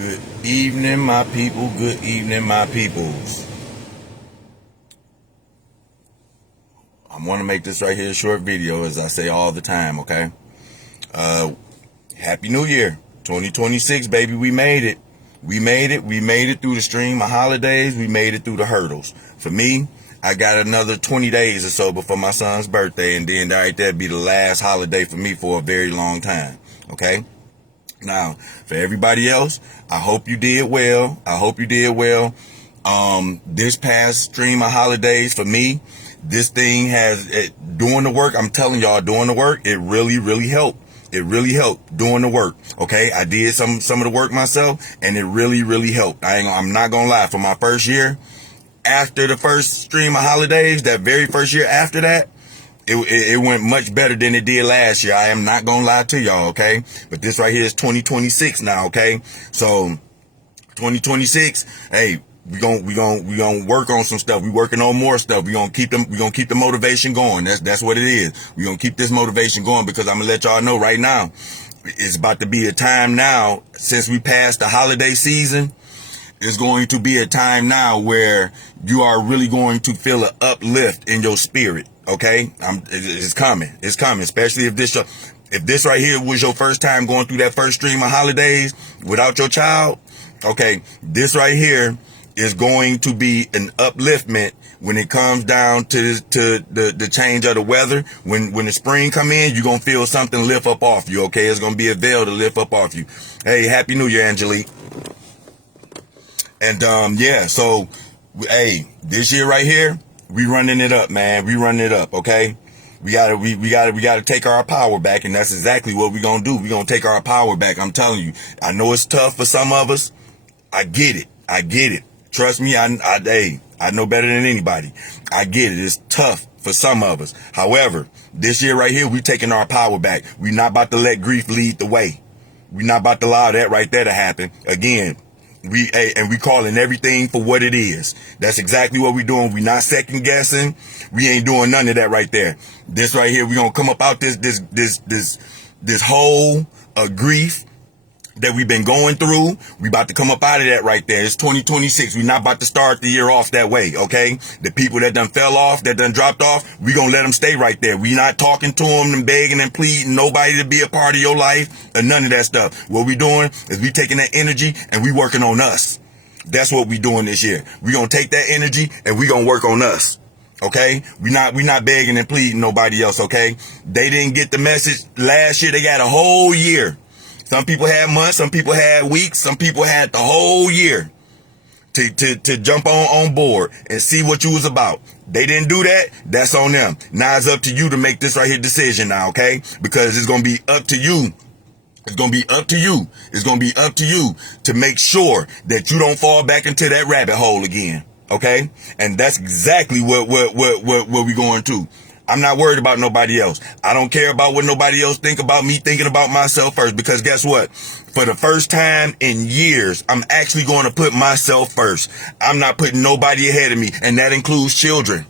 Good evening, my people. Good evening, my peoples. I want to make this right here a short video, as I say all the time, okay? Happy New Year. 2026, baby. We made it. We made it. We made it through the stream of holidays. We made it through the hurdles. For me, I got another 20 days or so before my son's birthday, and then right there be the last holiday for me for a very long time, okay? Now, for everybody else, I hope you did well. I hope you did well. This past stream of holidays for me, this thing has, doing the work, I'm telling y'all, doing the work, it really, really helped. It really helped doing the work. Okay. I did some of the work myself, and it really, really helped. I'm not gonna lie, for my first year, after the first stream of holidays, that very first year after that, it went much better than it did last year. I am not gonna lie to y'all, okay? But this right here is 2026 now, okay? So 2026, hey, we gonna work on some stuff. We working on more stuff. We gonna keep the motivation going. That's what it is. We gonna keep this motivation going, because I'm gonna let y'all know right now, it's about to be a time now, since we passed the holiday season. It's going to be a time now where you are really going to feel an uplift in your spirit. Okay, it's coming. It's coming. Especially if this right here was your first time going through that first stream of holidays without your child. Okay, this right here is going to be an upliftment when it comes down to the change of the weather. When the spring come in, you're gonna feel something lift up off you. Okay, it's gonna be a veil to lift up off you. Hey, Happy New Year, Angelique. And yeah, so hey, this year right here, we running it up, man. We running it up, okay? We gotta take our power back, and that's exactly what we gonna do. We gonna take our power back. I'm telling you. I know it's tough for some of us. I get it. I get it. Trust me, I know better than anybody. I get it. It's tough for some of us. However, this year right here, we taking our power back. We not about to let grief lead the way. We not about to allow that right there to happen again. We calling everything for what it is. That's exactly what we doing. We not second guessing. We ain't doing none of that right there. This right here, we gonna come up out this whole grief that we've been going through. We about to come up out of that right there. It's 2026. We not about to start the year off that way, okay? The people that done fell off, that done dropped off, we gonna let them stay right there. We not talking to them and begging and pleading nobody to be a part of your life or none of that stuff. What we doing is we taking that energy and we working on us. That's what we doing this year. We gonna take that energy and we gonna work on us. Okay, we not begging and pleading nobody else. Okay, they didn't get the message last year. They got a whole year. Some people had months, some people had weeks, some people had the whole year to jump on board and see what you was about. They didn't do that. That's on them. Now it's up to you to make this right here decision now, okay? Because it's going to be up to you. It's going to be up to you. It's going to be up to you to make sure that you don't fall back into that rabbit hole again, okay? And that's exactly what we going to. I'm not worried about nobody else. I don't care about what nobody else think about me, thinking about myself first. Because guess what? For the first time in years, I'm actually going to put myself first. I'm not putting nobody ahead of me. And that includes children.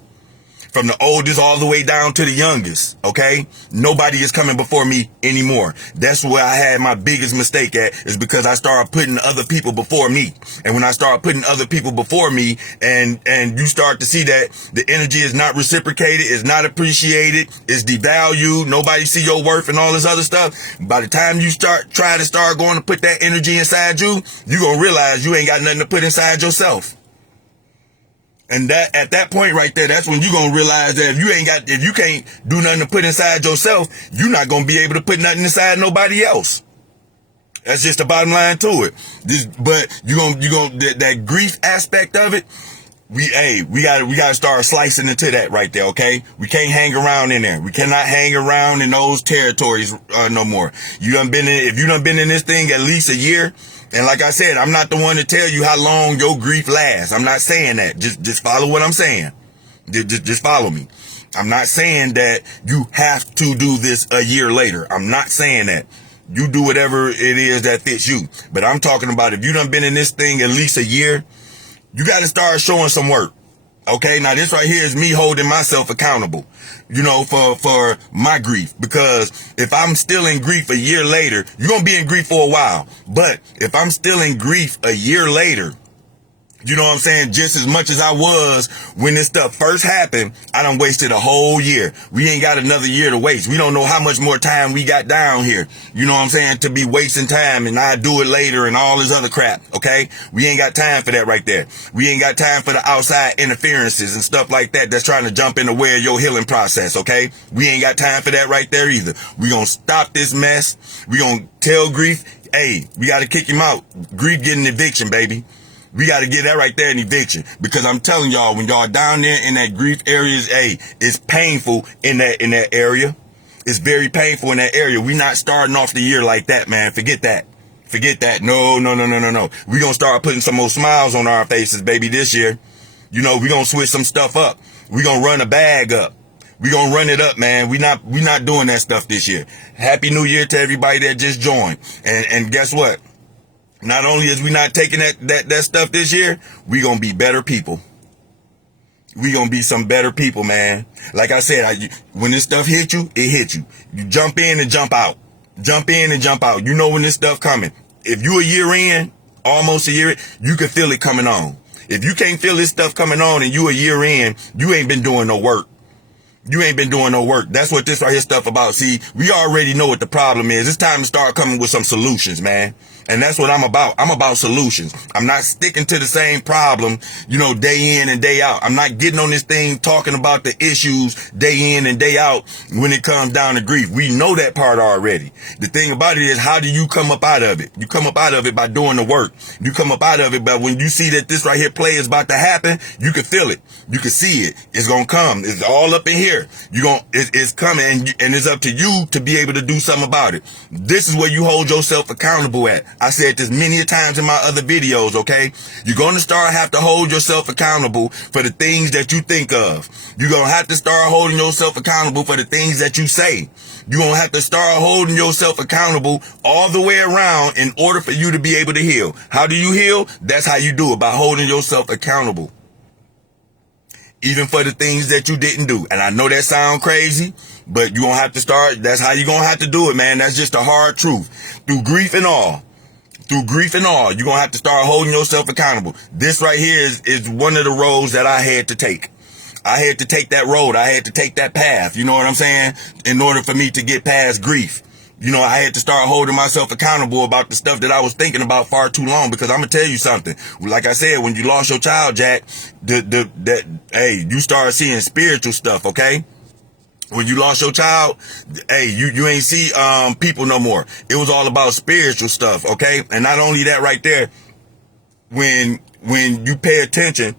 From the oldest all the way down to the youngest, okay? Nobody is coming before me anymore. That's where I had my biggest mistake at, is because I started putting other people before me. And when I start putting other people before me, and you start to see that the energy is not reciprocated, is not appreciated, is devalued, nobody see your worth and all this other stuff, by the time you start going to put that energy inside you, you're going to realize you ain't got nothing to put inside yourself. And that, at that point right there, that's when you're going to realize that if you can't do nothing to put inside yourself, you're not going to be able to put nothing inside nobody else. That's just the bottom line to it. But that grief aspect of it, we gotta start slicing into that right there, okay? We can't hang around in there. We cannot hang around in those territories no more. If you done been in this thing at least a year, and like I said, I'm not the one to tell you how long your grief lasts. I'm not saying that. Just follow what I'm saying. Just follow me. I'm not saying that you have to do this a year later. I'm not saying that. You do whatever it is that fits you. But I'm talking about if you done been in this thing at least a year, you got to start showing some work. Okay, now this right here is me holding myself accountable, you know, for my grief. Because if I'm still in grief a year later, you're going to be in grief for a while. But if I'm still in grief a year later, you know what I'm saying? Just as much as I was when this stuff first happened, I done wasted a whole year. We ain't got another year to waste. We don't know how much more time we got down here. You know what I'm saying? To be wasting time and I do it later and all this other crap. Okay? We ain't got time for that right there. We ain't got time for the outside interferences and stuff like that that's trying to jump in the way of your healing process. Okay? We ain't got time for that right there either. We gonna stop this mess. We gonna tell grief, hey, we gotta kick him out. Grief getting eviction, baby. We got to get that right there in eviction, because I'm telling y'all, when y'all down there in that grief areas, hey, it's painful in that area. It's very painful in that area. We not starting off the year like that, man. Forget that. Forget that. No. We gonna start putting some more smiles on our faces, baby, this year. You know, we gonna switch some stuff up. We gonna run a bag up. We gonna run it up, man. We not doing that stuff this year. Happy New Year to everybody that just joined. And guess what? Not only is we not taking that stuff this year, we gonna be better people. We gonna be some better people, man. Like I said, when this stuff hit you, it hit you. You jump in and jump out. Jump in and jump out. You know when this stuff coming. If you a year in, almost a year in, you can feel it coming on. If you can't feel this stuff coming on and you a year in, you ain't been doing no work. You ain't been doing no work. That's what this right here stuff about. See, we already know what the problem is. It's time to start coming with some solutions, man. And that's what I'm about. I'm about solutions. I'm not sticking to the same problem, you know, day in and day out. I'm not getting on this thing talking about the issues day in and day out when it comes down to grief. We know that part already. The thing about it is, how do you come up out of it? You come up out of it by doing the work. You come up out of it, but when you see that this right here play is about to happen, you can feel it. You can see it. It's going to come. It's all up in here. It's coming, and it's up to you to be able to do something about it. This is where you hold yourself accountable at. I said this many times in my other videos, okay? You're going to have to hold yourself accountable for the things that you think of. You're going to have to start holding yourself accountable for the things that you say. You're going to have to start holding yourself accountable all the way around in order for you to be able to heal. How do you heal? That's how you do it, by holding yourself accountable. Even for the things that you didn't do. And I know that sounds crazy, but you're going to have to start. That's how you're going to have to do it, man. That's just the hard truth. Through grief and all, you're going to have to start holding yourself accountable. This right here is one of the roads that I had to take. I had to take that road. I had to take that path. You know what I'm saying? In order for me to get past grief. You know, I had to start holding myself accountable about the stuff that I was thinking about far too long, because I'm going to tell you something. Like I said, when you lost your child, Jack, hey, you started seeing spiritual stuff, okay? When you lost your child, hey, you ain't see people no more. It was all about spiritual stuff, okay? And not only that right there, when you pay attention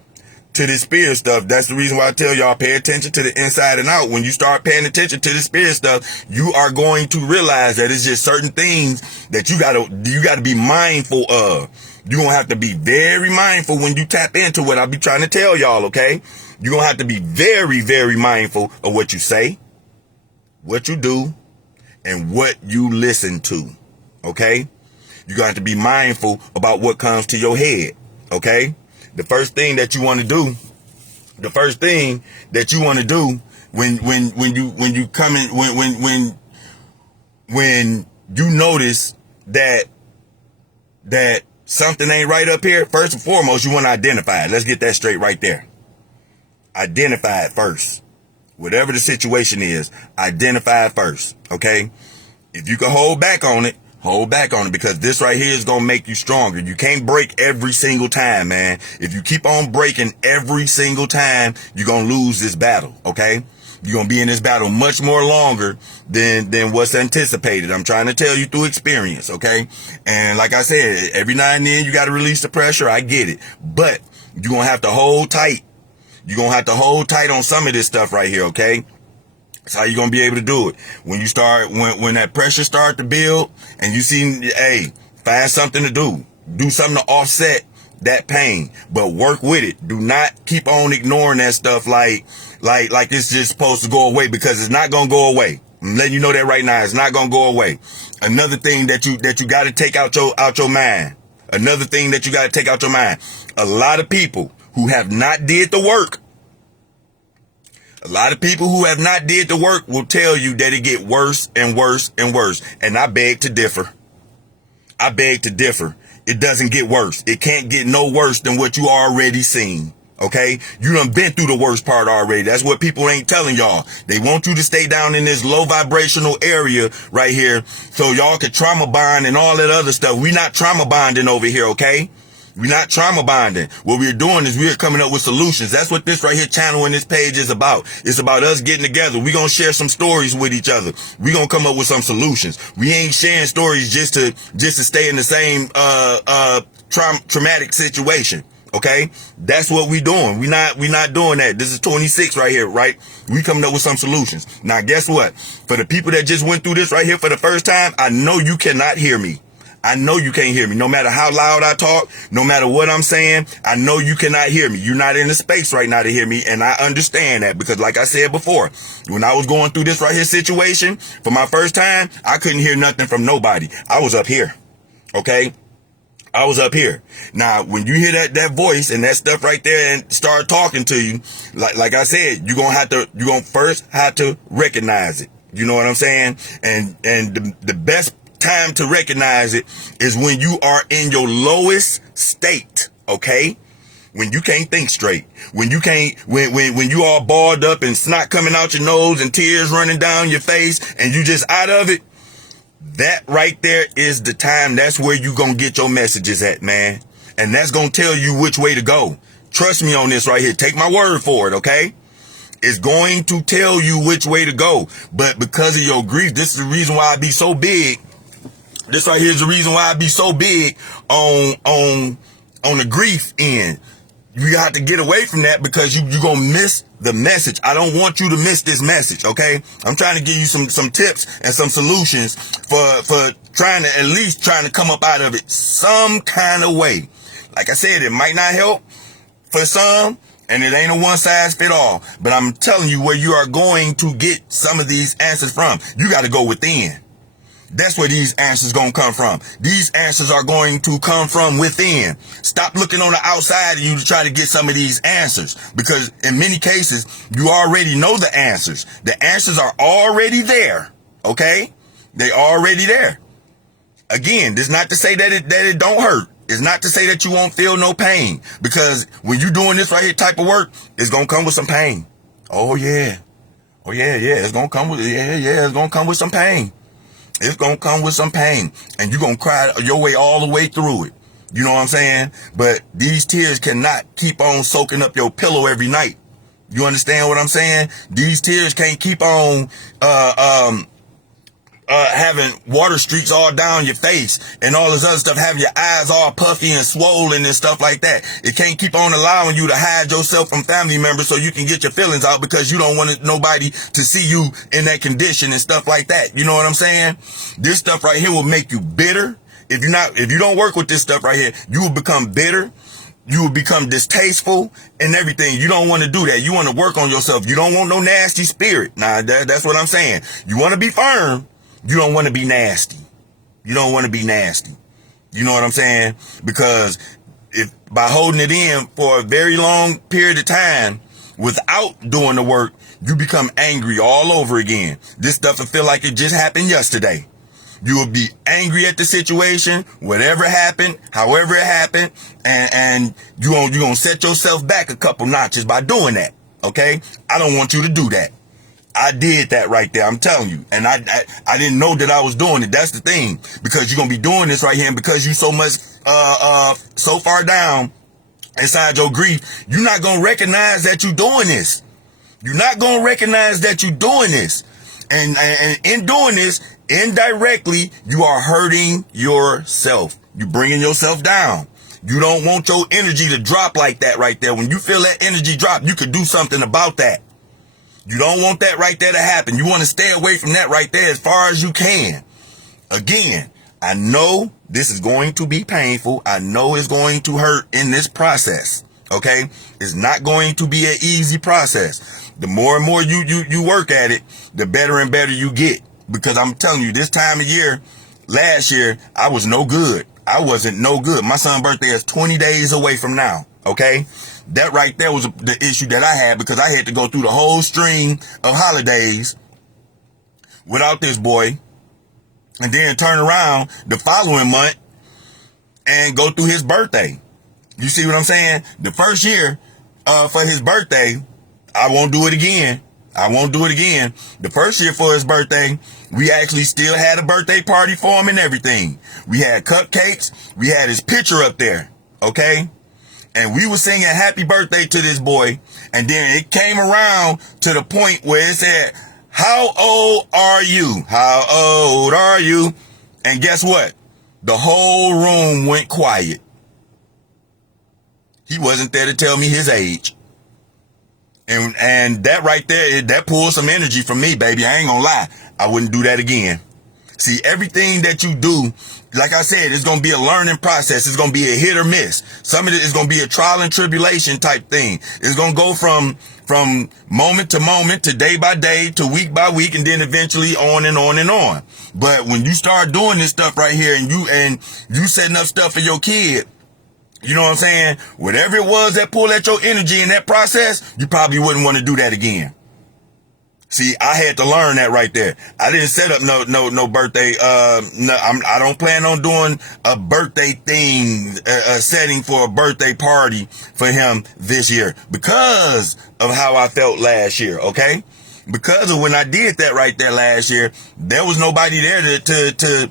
to the spirit stuff, that's the reason why I tell y'all, pay attention to the inside and out. When you start paying attention to the spirit stuff, you are going to realize that it's just certain things that you gotta be mindful of. You're gonna have to be very mindful when you tap into what I be trying to tell y'all, okay? You're gonna have to be very, very mindful of what you say, what you do, and what you listen to, okay? You're gonna have to be mindful about what comes to your head, okay? The first thing that you want to do when you notice that something ain't right up here, first and foremost, you want to identify it. Let's get that straight right there. Identify it first. Whatever the situation is, identify it first, okay? If you can hold back on it, because this right here is going to make you stronger. You can't break every single time, man. If you keep on breaking every single time, you're going to lose this battle, okay? You're going to be in this battle much more longer than what's anticipated. I'm trying to tell you through experience, okay? And like I said, every now and then you got to release the pressure. I get it. But you're going to have to hold tight. You're going to have to hold tight on some of this stuff right here, okay? That's how you're going to be able to do it. When you start, when that pressure start to build and you see, hey, find something to do. Do something to offset that pain, but work with it. Do not keep on ignoring that stuff like it's just supposed to go away, because it's not going to go away. I'm letting you know that right now. It's not going to go away. Another thing that you got to take out your mind. Another thing that you got to take out your mind. A lot of people who have not did the work, A lot of people who have not did the work will tell you that it get worse and worse and worse. And I beg to differ. I beg to differ. It doesn't get worse. It can't get no worse than what you already seen. Okay? You done been through the worst part already. That's what people ain't telling y'all. They want you to stay down in this low vibrational area right here so y'all can trauma bond and all that other stuff. We not trauma bonding over here, okay? We're not trauma bonding. What we're doing is we're coming up with solutions. That's what this right here channel and this page is about. It's about us getting together. We're going to share some stories with each other. We're going to come up with some solutions. We ain't sharing stories just to stay in the same, traumatic situation. Okay. That's what we doing. We not doing that. This is 26 right here, right? We coming up with some solutions. Now, guess what? For the people that just went through this right here for the first time, I know you cannot hear me. I know you can't hear me. No matter how loud I talk, no matter what I'm saying, I know you cannot hear me. You're not in the space right now to hear me. And I understand that because like I said before, when I was going through this right here situation for my first time, I couldn't hear nothing from nobody. I was up here. Okay. I was up here. Now, when you hear that voice and that stuff right there and start talking to you, like I said, you're going to first have to recognize it. You know what I'm saying? And the best time to recognize it is when you are in your lowest state, okay? When you can't think straight, when you can't, when you all balled up and snot coming out your nose and tears running down your face and you just out of it, that right there is the time. That's where you gonna get your messages at, man. And that's gonna tell you which way to go. Trust me on this right here. Take my word for it, okay? It's going to tell you which way to go. But because of your grief, this is the reason why I be so big. This right here is the reason why I be so big on the grief end. You have to get away from that because you're going to miss the message. I don't want you to miss this message, okay? I'm trying to give you some tips and some solutions for trying to come up out of it some kind of way. Like I said, it might not help for some, and it ain't a one size fit all. But I'm telling you where you are going to get some of these answers from. You got to go within. That's where these answers gonna come from. These answers are going to come from within. Stop looking on the outside of you to try to get some of these answers, because in many cases, you already know the answers. The answers are already there, okay? They already there. Again, this is not to say that it don't hurt. It's not to say that you won't feel no pain, because when you're doing this right here type of work, it's gonna come with some pain. Oh yeah. Oh yeah, it's gonna come with, it's gonna come with some pain. It's going to come with some pain, and you're going to cry your way all the way through it. You know what I'm saying? But these tears cannot keep on soaking up your pillow every night. You understand what I'm saying? These tears can't keep on having water streaks all down your face and all this other stuff, having your eyes all puffy and swollen and stuff like that. It can't keep on allowing you to hide yourself from family members so you can get your feelings out because you don't want nobody to see you in that condition and stuff like that. You know what I'm saying? This stuff right here will make you bitter. If you don't work with this stuff right here, you will become bitter. You will become distasteful and everything. You don't want to do that. You want to work on yourself. You don't want no nasty spirit. Nah, that's what I'm saying. You want to be firm. You don't want to be nasty. You don't want to be nasty. You know what I'm saying? Because if by holding it in for a very long period of time without doing the work, you become angry all over again. This stuff will feel like it just happened yesterday. You will be angry at the situation, whatever happened, however it happened, and you're gonna set yourself back a couple notches by doing that. Okay? I don't want you to do that. I did that right there. I'm telling you. And I didn't know that I was doing it. That's the thing. Because you're going to be doing this right here. And because you so much, so far down inside your grief, you're not going to recognize that you're doing this. You're not going to recognize that you're doing this. And in doing this, indirectly, you are hurting yourself. You're bringing yourself down. You don't want your energy to drop like that right there. When you feel that energy drop, you could do something about that. You don't want that right there to happen. You want to stay away from that right there as far as you can. Again, I know this is going to be painful. I know it's going to hurt in this process. Okay? It's not going to be an easy process. The more and more you work at it, the better and better you get. Because I'm telling you, this time of year, last year, I was no good. I wasn't no good. My son's birthday is 20 days away from now. Okay? that right there was the issue that I had, because I had to go through the whole string of holidays without this boy, and then turn around the following month and go through his birthday. You see what I'm saying? The first year for his birthday, I won't do it again. The first year for his birthday, we actually still had a birthday party for him and everything. We had cupcakes. We had his picture up there. Okay? And we were singing happy birthday to this boy. And then it came around to the point where it said, how old are you? How old are you? And guess what? The whole room went quiet. He wasn't there to tell me his age. And that right there, that pulled some energy from me, baby. I ain't gonna lie. I wouldn't do that again. See, everything that you do, like I said, it's going to be a learning process. It's going to be a hit or miss. Some of it is going to be a trial and tribulation type thing. It's going to go from moment to moment, to day by day, to week by week, and then eventually on and on and on. But when you start doing this stuff right here, and you setting up stuff for your kid, you know what I'm saying? Whatever it was that pulled at your energy in that process, you probably wouldn't want to do that again. See, I had to learn that right there. I didn't set up no birthday. I don't plan on doing a birthday thing, a setting for a birthday party for him this year, because of how I felt last year. Okay, because of when I did that right there last year, there was nobody there to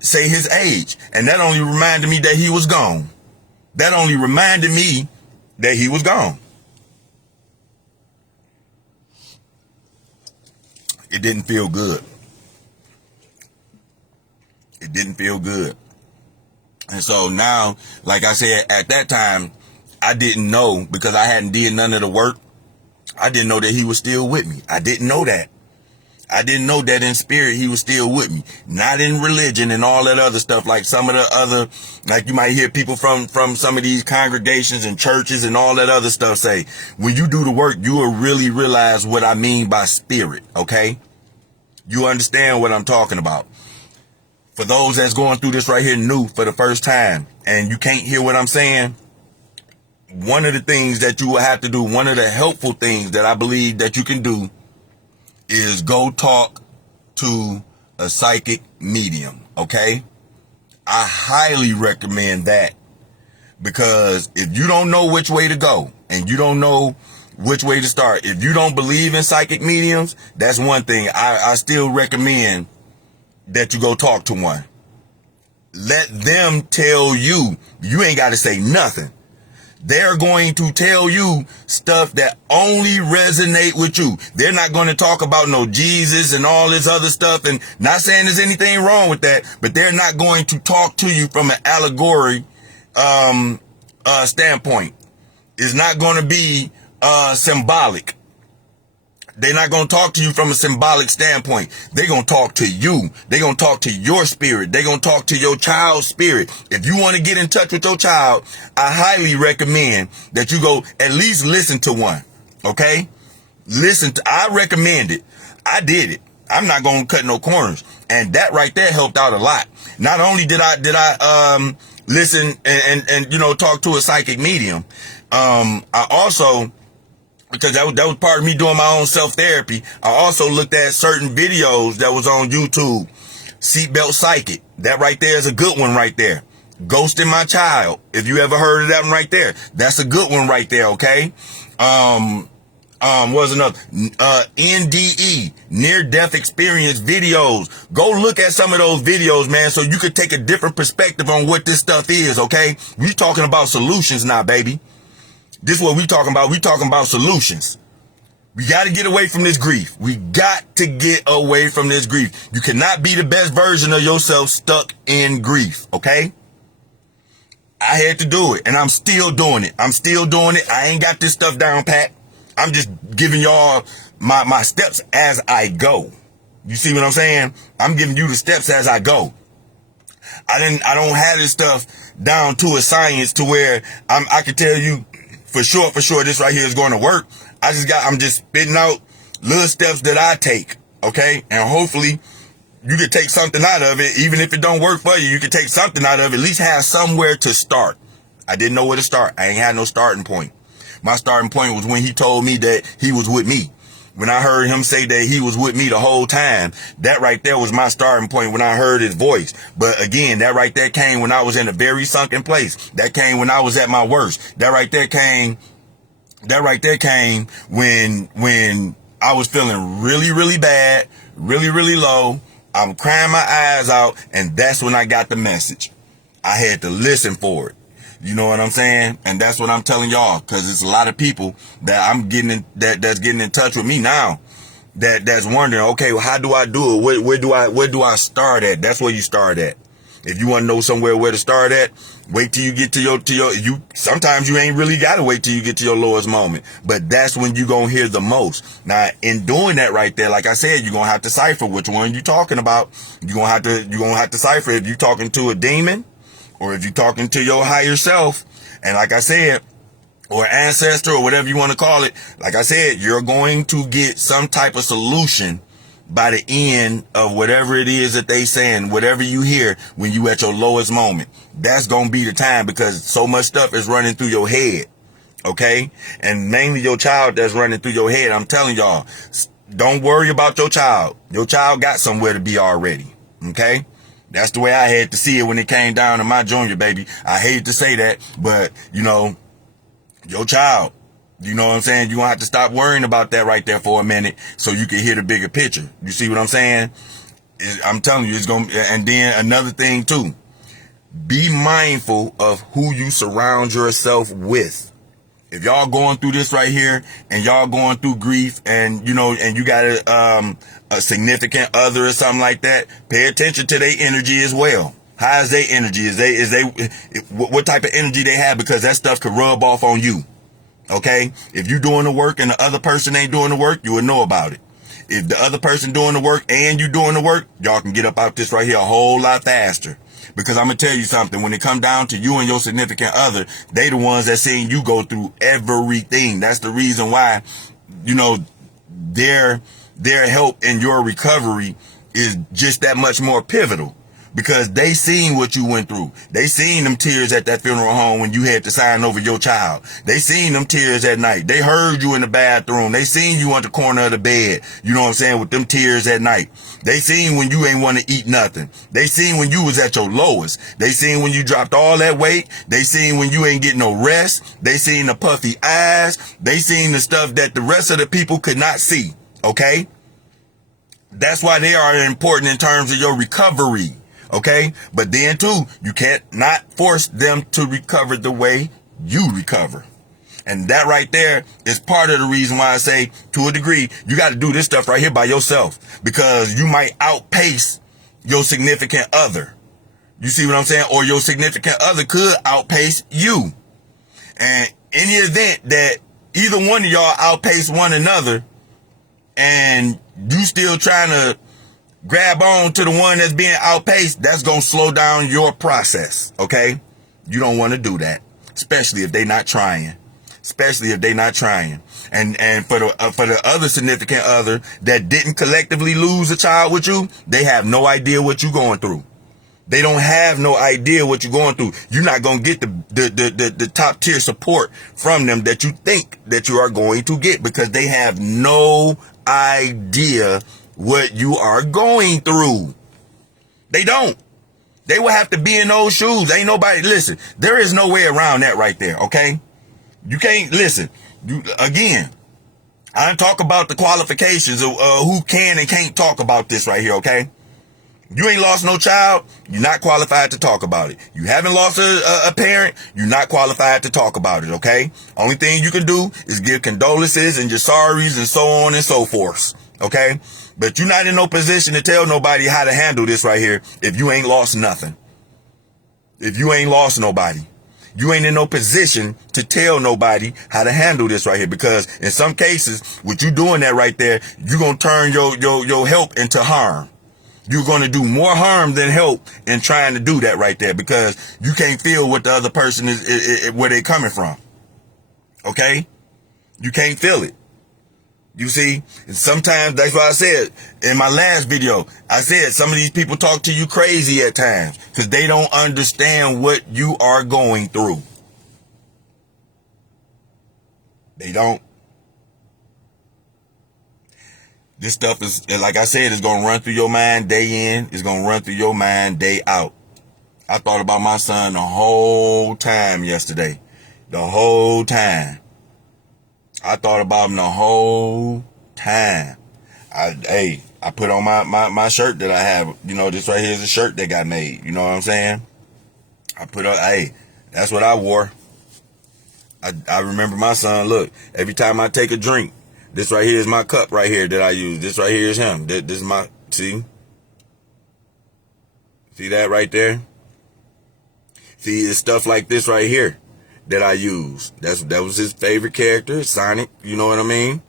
say his age, and that only reminded me that he was gone. That only reminded me that he was gone. It didn't feel good. It didn't feel good. And so now, like I said, at that time, I didn't know, because I hadn't did none of the work. I didn't know that he was still with me. I didn't know that. I didn't know that in spirit he was still with me. Not in religion and all that other stuff, like some of the other, like you might hear people from some of these congregations and churches and all that other stuff say. When you do the work, you will really realize what I mean by spirit, okay? You understand what I'm talking about. For those that's going through this right here new for the first time, and you can't hear what I'm saying, one of the things that you will have to do, one of the helpful things that I believe that you can do, is go talk to a psychic medium, okay? I highly recommend that, because if you don't know which way to go, and you don't know which way to start, if you don't believe in psychic mediums, that's one thing. I still recommend that you go talk to one. Let them tell you. You ain't got to say nothing. They're going to tell you stuff that only resonate with you. They're not going to talk about no Jesus and all this other stuff, and not saying there's anything wrong with that, but they're not going to talk to you from an allegory standpoint. It's not going to be symbolic. They're not going to talk to you from a symbolic standpoint. They're going to talk to you. They're going to talk to your spirit. They're going to talk to your child's spirit. If you want to get in touch with your child, I highly recommend that you go at least listen to one. Okay? I recommend it. I did it. I'm not going to cut no corners. And that right there helped out a lot. Not only did I listen and talk to a psychic medium, I also, because that was part of me doing my own self-therapy, I also looked at certain videos that was on YouTube. Seatbelt Psychic. That right there is a good one right there. Ghosting My Child. If you ever heard of that one right there, that's a good one right there, okay? Was another NDE, near death experience videos. Go look at some of those videos, man, so you could take a different perspective on what this stuff is, okay? We talking about solutions now, baby. This is what we talking about. We talking about solutions. We got to get away from this grief. We got to get away from this grief. You cannot be the best version of yourself stuck in grief, okay? I had to do it, and I'm still doing it. I ain't got this stuff down pat. I'm just giving y'all my steps as I go. You see what I'm saying? I'm giving you the steps as I go. I don't have this stuff down to a science to where I can tell you for sure this right here is going to work. I'm just spitting out little steps that I take, okay? And hopefully you can take something out of it. Even if it don't work for you, you can take something out of it. At least have somewhere to start. I didn't know where to start. I ain't had no starting point. My starting point was when he told me that he was with me. When I heard him say that he was with me the whole time, that right there was my starting point when I heard his voice. But again, that right there came when I was in a very sunken place. That came when I was at my worst. That right there came when I was feeling really, really bad, really, really low. I'm crying my eyes out, and that's when I got the message. I had to listen for it. You know what I'm saying? And that's what I'm telling y'all, because it's a lot of people that I'm getting in, that's getting in touch with me now, that's wondering, okay, well, how do I do it? Where do I start at? That's where you start at. If you want to know somewhere where to start at, wait till you get to your sometimes you ain't really got to wait till you get to your lowest moment, but that's when you going to hear the most. Now, in doing that right there, like I said, you're going to have to cipher which one you talking about. You're going to have to cipher if you're talking to a demon or if you're talking to your higher self. And like I said, or ancestor or whatever you want to call it, like I said, you're going to get some type of solution by the end of whatever it is that they saying, whatever you hear when you at your lowest moment. That's going to be the time, because so much stuff is running through your head. Okay? And mainly your child that's running through your head. I'm telling y'all, don't worry about your child. Your child got somewhere to be already. Okay? That's the way I had to see it when it came down to my junior baby. I hate to say that, but you know, your child, you know what I'm saying? You're going to have to stop worrying about that right there for a minute so you can hear the bigger picture. You see what I'm saying? I'm telling you, it's going to, and then another thing too, be mindful of who you surround yourself with. If y'all going through this right here and y'all going through grief and, you know, and you got a significant other or something like that, pay attention to their energy as well. How is their energy? What type of energy they have? Because that stuff could rub off on you. Okay? If you doing the work and the other person ain't doing the work, you will know about it. If the other person doing the work and you doing the work, y'all can get up out this right here a whole lot faster. Because I'm going to tell you something, when it come down to you and your significant other, they the ones that seen you go through everything. That's the reason why, you know, their help in your recovery is just that much more pivotal. Because they seen what you went through. They seen them tears at that funeral home when you had to sign over your child. They seen them tears at night. They heard you in the bathroom. They seen you on the corner of the bed. You know what I'm saying? With them tears at night. They seen when you ain't want to eat nothing. They seen when you was at your lowest. They seen when you dropped all that weight. They seen when you ain't getting no rest. They seen the puffy eyes. They seen the stuff that the rest of the people could not see. Okay? That's why they are important in terms of your recovery. Okay? But then too, you can't not force them to recover the way you recover. And that right there is part of the reason why I say, to a degree, you got to do this stuff right here by yourself, because you might outpace your significant other. You see what I'm saying? Or your significant other could outpace you. And in the event that either one of y'all outpace one another and you still trying to grab on to the one that's being outpaced, that's going to slow down your process. Okay? You don't want to do that, especially if they're not trying. Especially if they're not trying. And for the other significant other that didn't collectively lose a child with you, they have no idea what you're going through. They don't have no idea what you're going through. You're not going to get the top tier support from them that you think that you are going to get, because they have no idea what you are going through. They don't. They will have to be in those shoes. Ain't nobody, listen, there is no way around that right there, okay? You can't, listen, again, I didn't talk about the qualifications of who can and can't talk about this right here, okay? You ain't lost no child, you're not qualified to talk about it. You haven't lost a parent, you're not qualified to talk about it, okay? Only thing you can do is give condolences and your sorries and so on and so forth, okay? But you're not in no position to tell nobody how to handle this right here if you ain't lost nothing. If you ain't lost nobody. You ain't in no position to tell nobody how to handle this right here, because in some cases, with you doing that right there, you're going to turn your help into harm. You're going to do more harm than help in trying to do that right there, because you can't feel what the other person is where they're coming from. Okay? You can't feel it. You see, and sometimes, that's why I said in my last video, I said some of these people talk to you crazy at times because they don't understand what you are going through. They don't. This stuff is, like I said, it's going to run through your mind day in. It's going to run through your mind day out. I thought about my son the whole time yesterday. The whole time. I thought about him the whole time. I put on my shirt that I have. You know, this right here is a shirt that got made. You know what I'm saying? I put on, that's what I wore. I remember my son, look, every time I take a drink, this right here is my cup right here that I use. This right here is him. This is my, see? See that right there? See, it's stuff like this right here that I use. That was his favorite character, Sonic. You know what I mean?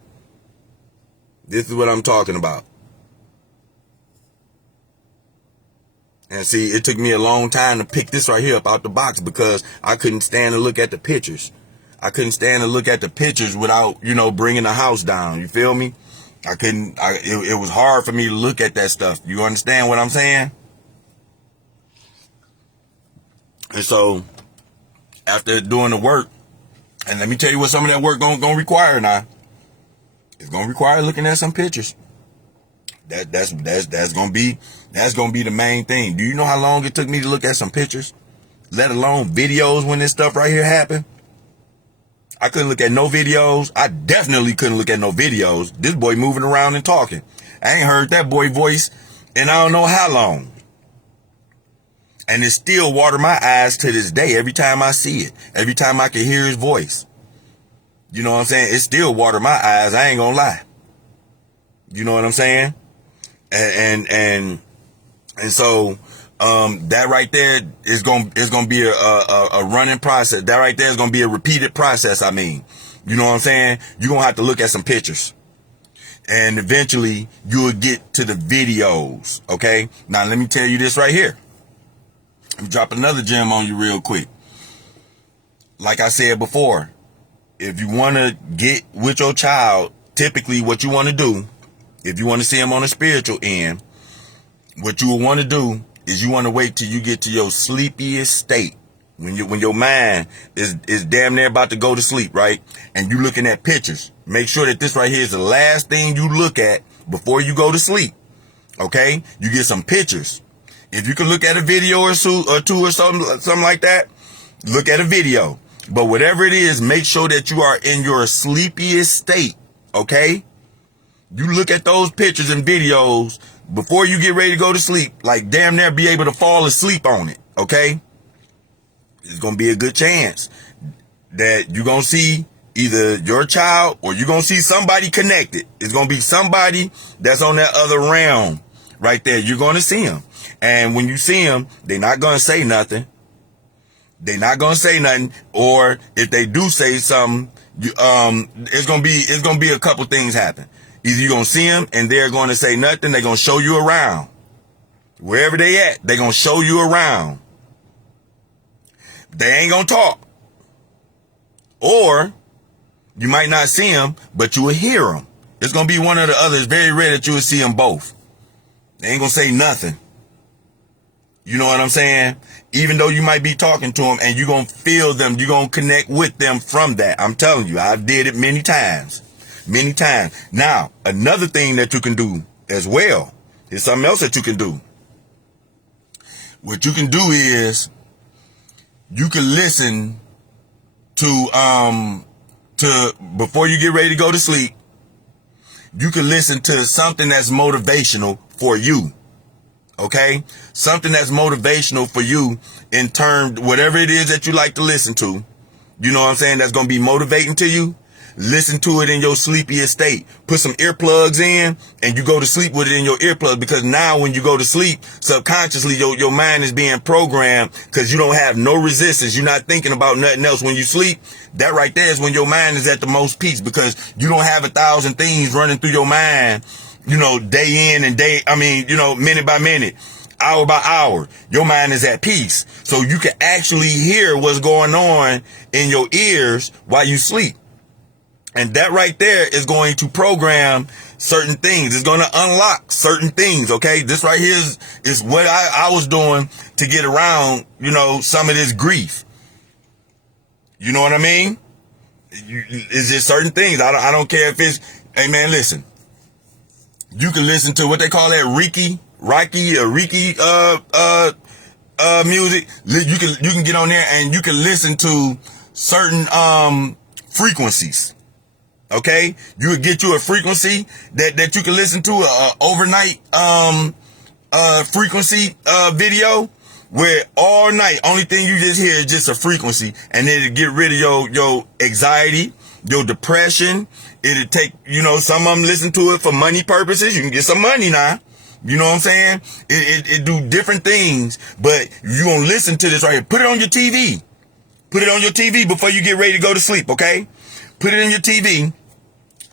This is what I'm talking about. And see, it took me a long time to pick this right here up out the box because I couldn't stand to look at the pictures. I couldn't stand to look at the pictures without, bringing the house down. You feel me? It was hard for me to look at that stuff. You understand what I'm saying? And so, after doing the work, and let me tell you what some of that work gonna require now. It's gonna require looking at some pictures. That's gonna be the main thing. Do you know how long it took me to look at some pictures? Let alone videos when this stuff right here happened? I couldn't look at no videos. I definitely couldn't look at no videos. This boy moving around and talking. I ain't heard that boy voice in I don't know how long. And it still water my eyes to this day every time I see it. Every time I can hear his voice. You know what I'm saying? It still water my eyes. I ain't gonna lie. You know what I'm saying? And so that right there is gonna be a running process. That right there is gonna be a repeated process. I mean, you know what I'm saying? You're gonna have to look at some pictures. And eventually you'll get to the videos. Okay? Now let me tell you this right here. Let me drop another gem on you real quick. Like I said before, if you want to get with your child, typically what you want to do, if you want to see him on a spiritual end, what you will want to do is you want to wait till you get to your sleepiest state. When your mind is damn near about to go to sleep, right? And you looking at pictures. Make sure that this right here is the last thing you look at before you go to sleep. Okay? You get some pictures. If you can look at a video or two or something like that, look at a video. But whatever it is, make sure that you are in your sleepiest state, okay? You look at those pictures and videos before you get ready to go to sleep, like damn near be able to fall asleep on it, okay? It's going to be a good chance that you're going to see either your child or you're going to see somebody connected. It's going to be somebody that's on that other realm right there. You're going to see them. And when you see them, they're not going to say nothing. They're not going to say nothing. Or if they do say something, it's going to be a couple things happen. Either you're going to see them and they're going to say nothing. They're going to show you around. Wherever they at, they're going to show you around. They ain't going to talk. Or you might not see them, but you will hear them. It's going to be one or the other. It's very rare that you will see them both. They ain't going to say nothing. You know what I'm saying? Even though you might be talking to them and you're going to feel them, you're going to connect with them from that. I'm telling you, I've did it many times. Many times. Now, another thing that you can do as well is something else that you can do. What you can do is you can listen to before you get ready to go to sleep, you can listen to something that's motivational for you. Okay? Something that's motivational for you in terms, whatever it is that you like to listen to. You know what I'm saying? That's going to be motivating to you. Listen to it in your sleepiest state. Put some earplugs in and you go to sleep with it in your earplugs, because now when you go to sleep, subconsciously your mind is being programmed because you don't have no resistance. You're not thinking about nothing else. When you sleep, that right there is when your mind is at the most peace, because you don't have 1,000 things running through your mind, day in and minute by minute, hour by hour. Your mind is at peace. So you can actually hear what's going on in your ears while you sleep. And that right there is going to program certain things. It's going to unlock certain things, okay? This right here is what I was doing to get around, some of this grief. You know what I mean? It's just certain things. I don't care if it's, hey man, listen. You can listen to what they call that Reiki music. You can get on there and you can listen to certain frequencies. Okay, you would get you a frequency that you can listen to, a overnight frequency video where all night only thing you just hear is just a frequency, and it'll get rid of your anxiety, your depression. It'll take, some of them listen to it for money purposes. You can get some money now. You know what I'm saying? It do different things, but you gonna listen to this right here. Put it on your TV. Put it on your TV before you get ready to go to sleep, okay? Put it in your TV,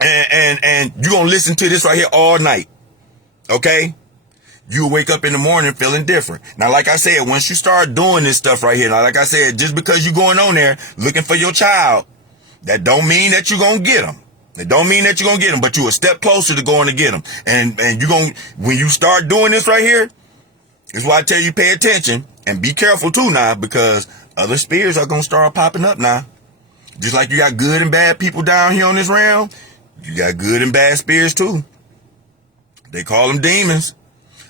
and you gonna listen to this right here all night, okay? You'll wake up in the morning feeling different. Now, like I said, once you start doing this stuff right here, now, like I said, just because you're going on there looking for your child, that don't mean that you're gonna get them. It don't mean that you're gonna get them, but you're a step closer to going to get them. And you're gonna, when you start doing this right here, this is why I tell you pay attention and be careful too now, because other spirits are gonna start popping up now. Just like you got good and bad people down here on this realm, you got good and bad spirits too. They call them demons.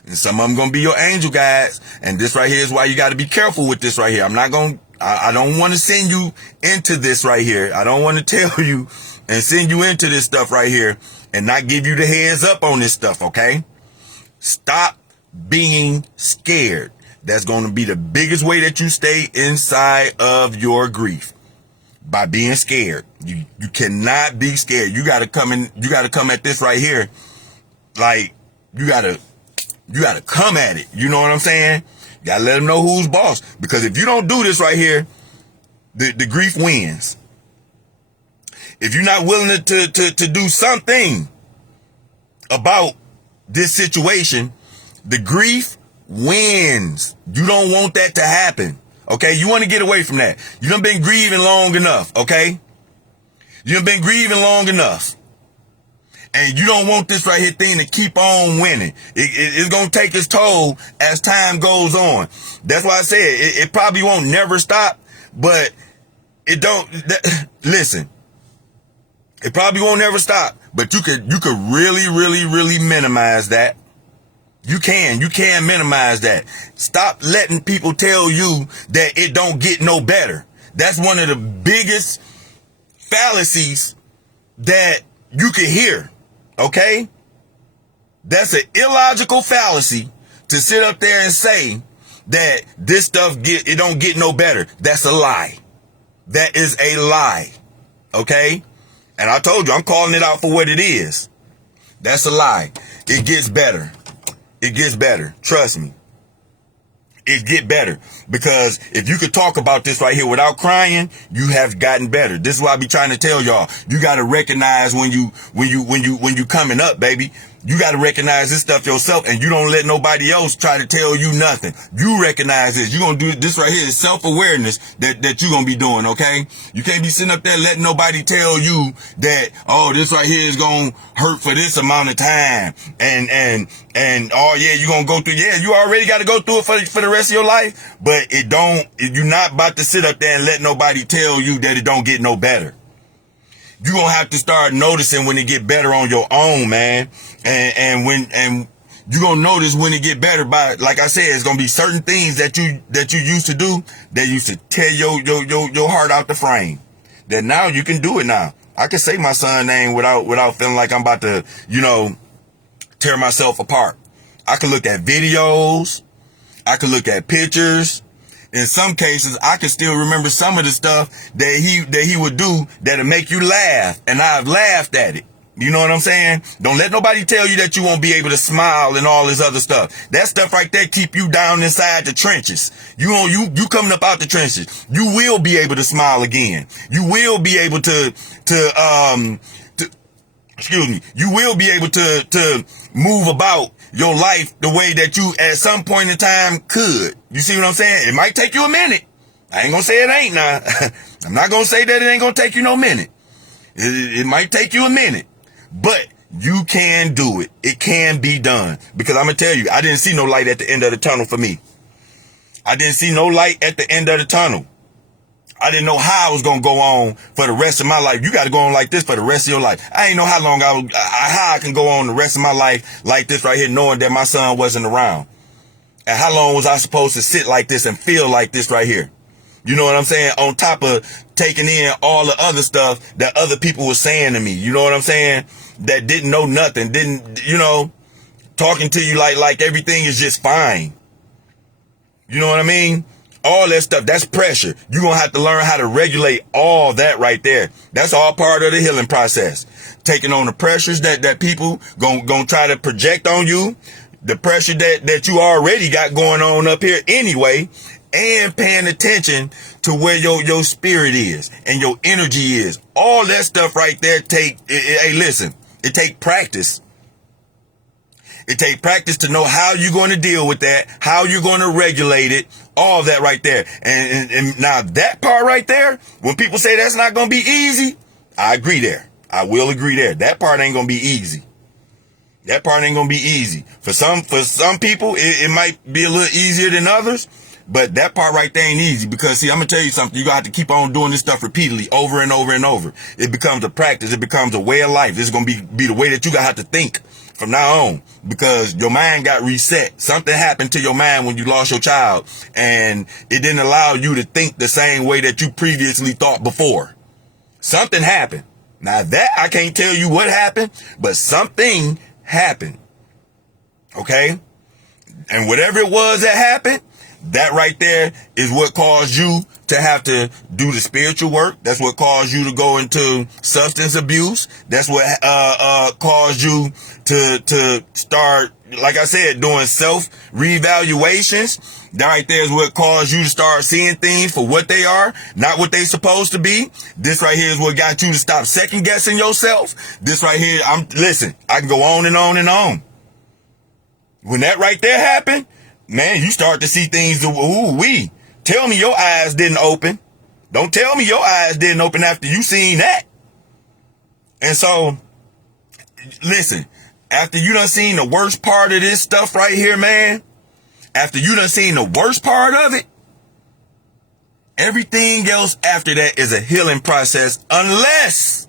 And some of them gonna be your angel guides. And this right here is why you got to be careful with this right here. I don't want to send you into this right here. I don't want to tell you and send you into this stuff right here and not give you the heads up on this stuff, okay? Stop being scared. That's going to be the biggest way that you stay inside of your grief. By being scared. You cannot be scared. You got to come at this right here. Like, you got to come at it. You know what I'm saying? You got to let them know who's boss. Because if you don't do this right here, the grief wins. If you're not willing to do something about this situation, the grief wins. You don't want that to happen. Okay? You want to get away from that. You done been grieving long enough. Okay? You done been grieving long enough. And you don't want this right here thing to keep on winning. It's going to take its toll as time goes on. That's why I said it probably won't never stop, but it don't, listen, it probably won't never stop, but you could really, really, really minimize that. You can minimize that. Stop letting people tell you that it don't get no better. That's one of the biggest fallacies that you can hear. Okay? That's an illogical fallacy to sit up there and say that this stuff it don't get no better. That's a lie. That is a lie. Okay? And I told you, I'm calling it out for what it is. That's a lie. It gets better. It gets better. Trust me. It get better, because if you could talk about this right here without crying, you have gotten better. This is why I be trying to tell y'all. You got to recognize when you coming up, baby. You got to recognize this stuff yourself, and you don't let nobody else try to tell you nothing. You recognize this. You're going to do this right here is self-awareness that you're going to be doing, okay? You can't be sitting up there letting nobody tell you that, oh, this right here is going to hurt for this amount of time. And oh, yeah, you're going to go through. Yeah, you already got to go through it for the rest of your life. But you're not about to sit up there and let nobody tell you that it don't get no better. You're going to have to start noticing when it get better on your own, man. And you're going to notice when it get better by, like I said, it's going to be certain things that you used to do that used to tear your heart out the frame. That now you can do it now. I can say my son's name without feeling like I'm about to, tear myself apart. I can look at videos. I can look at pictures. In some cases, I can still remember some of the stuff that he would do that'll make you laugh. And I've laughed at it. You know what I'm saying? Don't let nobody tell you that you won't be able to smile and all this other stuff. That stuff right there keep you down inside the trenches. You coming up out the trenches. You will be able to smile again. You will be able to you will be able to move about your life the way that you at some point in time could. You see what I'm saying? It might take you a minute. I ain't gonna say it ain't now. I'm not gonna say that it ain't gonna take you no minute. It might take you a minute, but you can do it. It can be done. Because I'm gonna tell you, I didn't see no light at the end of the tunnel for me. I didn't see no light at the end of the tunnel. I didn't know how I was going to go on for the rest of my life. You got to go on like this for the rest of your life. I ain't know how long how I can go on the rest of my life like this right here, knowing that my son wasn't around. And how long was I supposed to sit like this and feel like this right here? You know what I'm saying? On top of taking in all the other stuff that other people were saying to me. You know what I'm saying? That didn't know nothing. Didn't, you know, talking to you like everything is just fine. You know what I mean? All that stuff, that's pressure. You're going to have to learn how to regulate all that right there. That's all part of the healing process. Taking on the pressures that people gonna try to project on you. The pressure that you already got going on up here anyway. And paying attention to where your spirit is and your energy is. All that stuff right there hey, listen, it take practice. It take practice to know how you're going to deal with that, how you're going to regulate it, all that right there. And now that part right there, when people say that's not going to be easy, I agree there. I will agree there. That part ain't going to be easy. That part ain't going to be easy. For some people, it might be a little easier than others. But that part right there ain't easy because, see, I'm going to tell you something. You're going to have to keep on doing this stuff repeatedly over and over and over. It becomes a practice. It becomes a way of life. This is going to be the way that you're going to have to think from now on because your mind got reset. Something happened to your mind when you lost your child and it didn't allow you to think the same way that you previously thought before. Something happened. Now that I can't tell you what happened, but something happened. Okay? And whatever it was that happened, that right there is what caused you to have to do the spiritual work. That's what caused you to go into substance abuse. That's what caused you to start, like I said, doing self reevaluations. That right there is what caused you to start seeing things for what they are, not what they supposed to be. This right here is what got you to stop second guessing yourself. This right here, listen, I can go on and on and on. When that right there happened, man, you start to see things. Ooh-wee. Tell me your eyes didn't open. Don't tell me your eyes didn't open after you seen that. And so, listen, after you done seen the worst part of this stuff right here, man, after you done seen the worst part of it, everything else after that is a healing process unless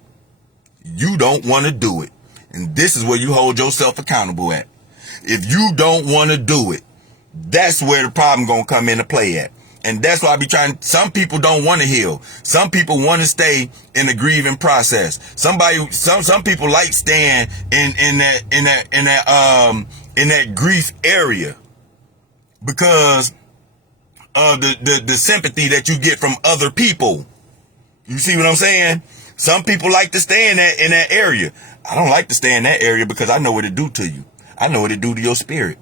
you don't want to do it. And this is where you hold yourself accountable at. If you don't want to do it, that's where the problem gonna come into play at. And that's why I be trying. Some people don't want to heal. Some people want to stay in the grieving process. Some people like staying in that grief area because of the sympathy that you get from other people. You see what I'm saying? Some people like to stay in that area. I don't like to stay in that area because I know what it do to you. I know what it do to your spirit.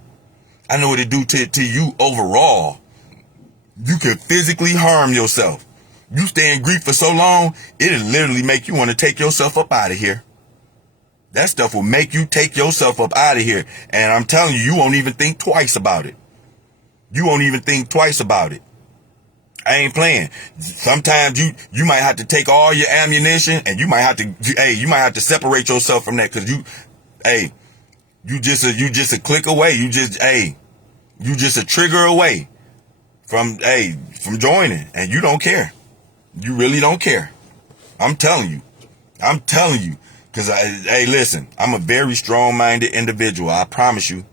I know what it do to you overall. You can physically harm yourself. You stay in grief for so long, it'll literally make you want to take yourself up out of here. That stuff will make you take yourself up out of here. And I'm telling you, you won't even think twice about it. You won't even think twice about it. I ain't playing. Sometimes you might have to take all your ammunition and you might have to separate yourself from that because you just a click away. You just a trigger away from joining, and you don't care. You really don't care. I'm telling you, because listen, I'm a very strong-minded individual. I promise you,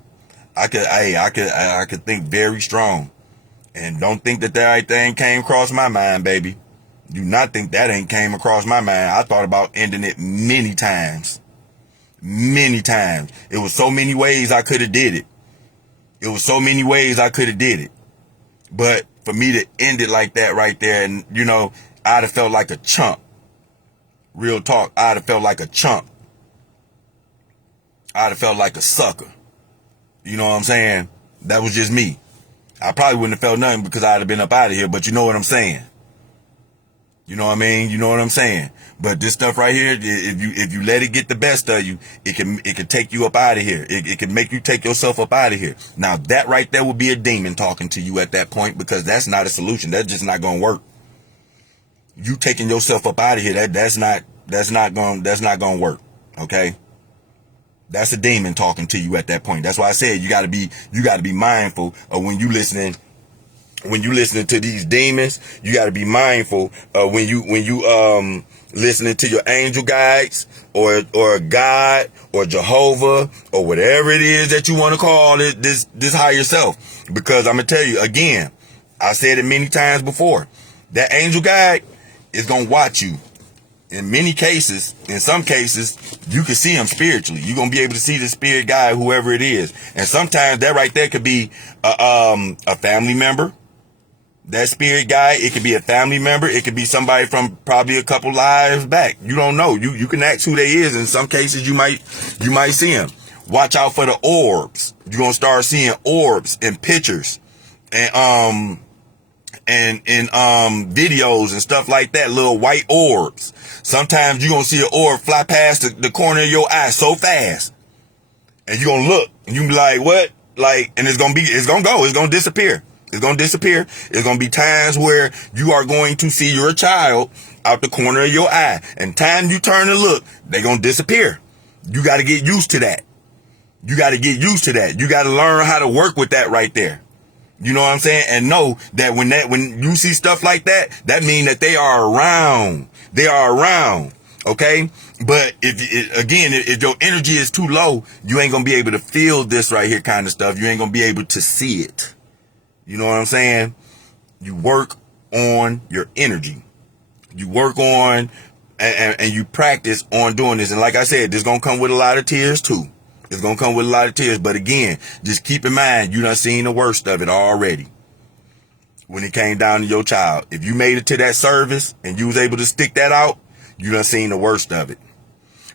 I could think very strong, and don't think that right thing came across my mind, baby. Do not think that ain't came across my mind. I thought about ending it many times. Many times. It was so many ways I could have did it. But for me to end it like that right there, and I'd have felt like a chump. Real talk, I'd have felt like a chump. I'd have felt like a sucker. You know what I'm saying? That was just me. I probably wouldn't have felt nothing because I'd have been up out of here, but you know what I'm saying? You know what I mean? You know what I'm saying? But this stuff right here, if you let it get the best of you, it can take you up out of here. It can make you take yourself up out of here. Now that right there would be a demon talking to you at that point because that's not a solution. That's just not gonna work. You taking yourself up out of here, that's not gonna work. Okay? That's a demon talking to you at that point. That's why I said you gotta be mindful of when you listening when you listening to these demons, you got to be mindful when you listening to your angel guides or God or Jehovah or whatever it is that you want to call it, this higher self. Because I'm gonna tell you again, I said it many times before, that angel guide is gonna watch you. In many cases, in some cases, you can see him spiritually. You're gonna be able to see the spirit guide, whoever it is. And sometimes that right there could be a family member. That spirit guide, it could be a family member. It could be somebody from probably a couple lives back. You don't know. You can ask who they is. In some cases, you might see them. Watch out for the orbs. You're gonna start seeing orbs in pictures and in videos and stuff like that. Little white orbs. Sometimes you're gonna see an orb fly past the corner of your eye so fast, and you're gonna look and you be like, what? Like, and it's gonna disappear. It's going to disappear. It's going to be times where you are going to see your child out the corner of your eye. And time you turn and look, they're going to disappear. You got to get used to that. You got to get used to that. You got to learn how to work with that right there. You know what I'm saying? And know that when you see stuff like that, that means that they are around. They are around. Okay? But if your energy is too low, you ain't going to be able to feel this right here kind of stuff. You ain't going to be able to see it. You know what I'm saying? You work on your energy. You work on and you practice on doing this. And like I said, this is going to come with a lot of tears too. It's going to come with a lot of tears. But again, just keep in mind, you done seen the worst of it already. When it came down to your child. If you made it to that service and you was able to stick that out, you done seen the worst of it.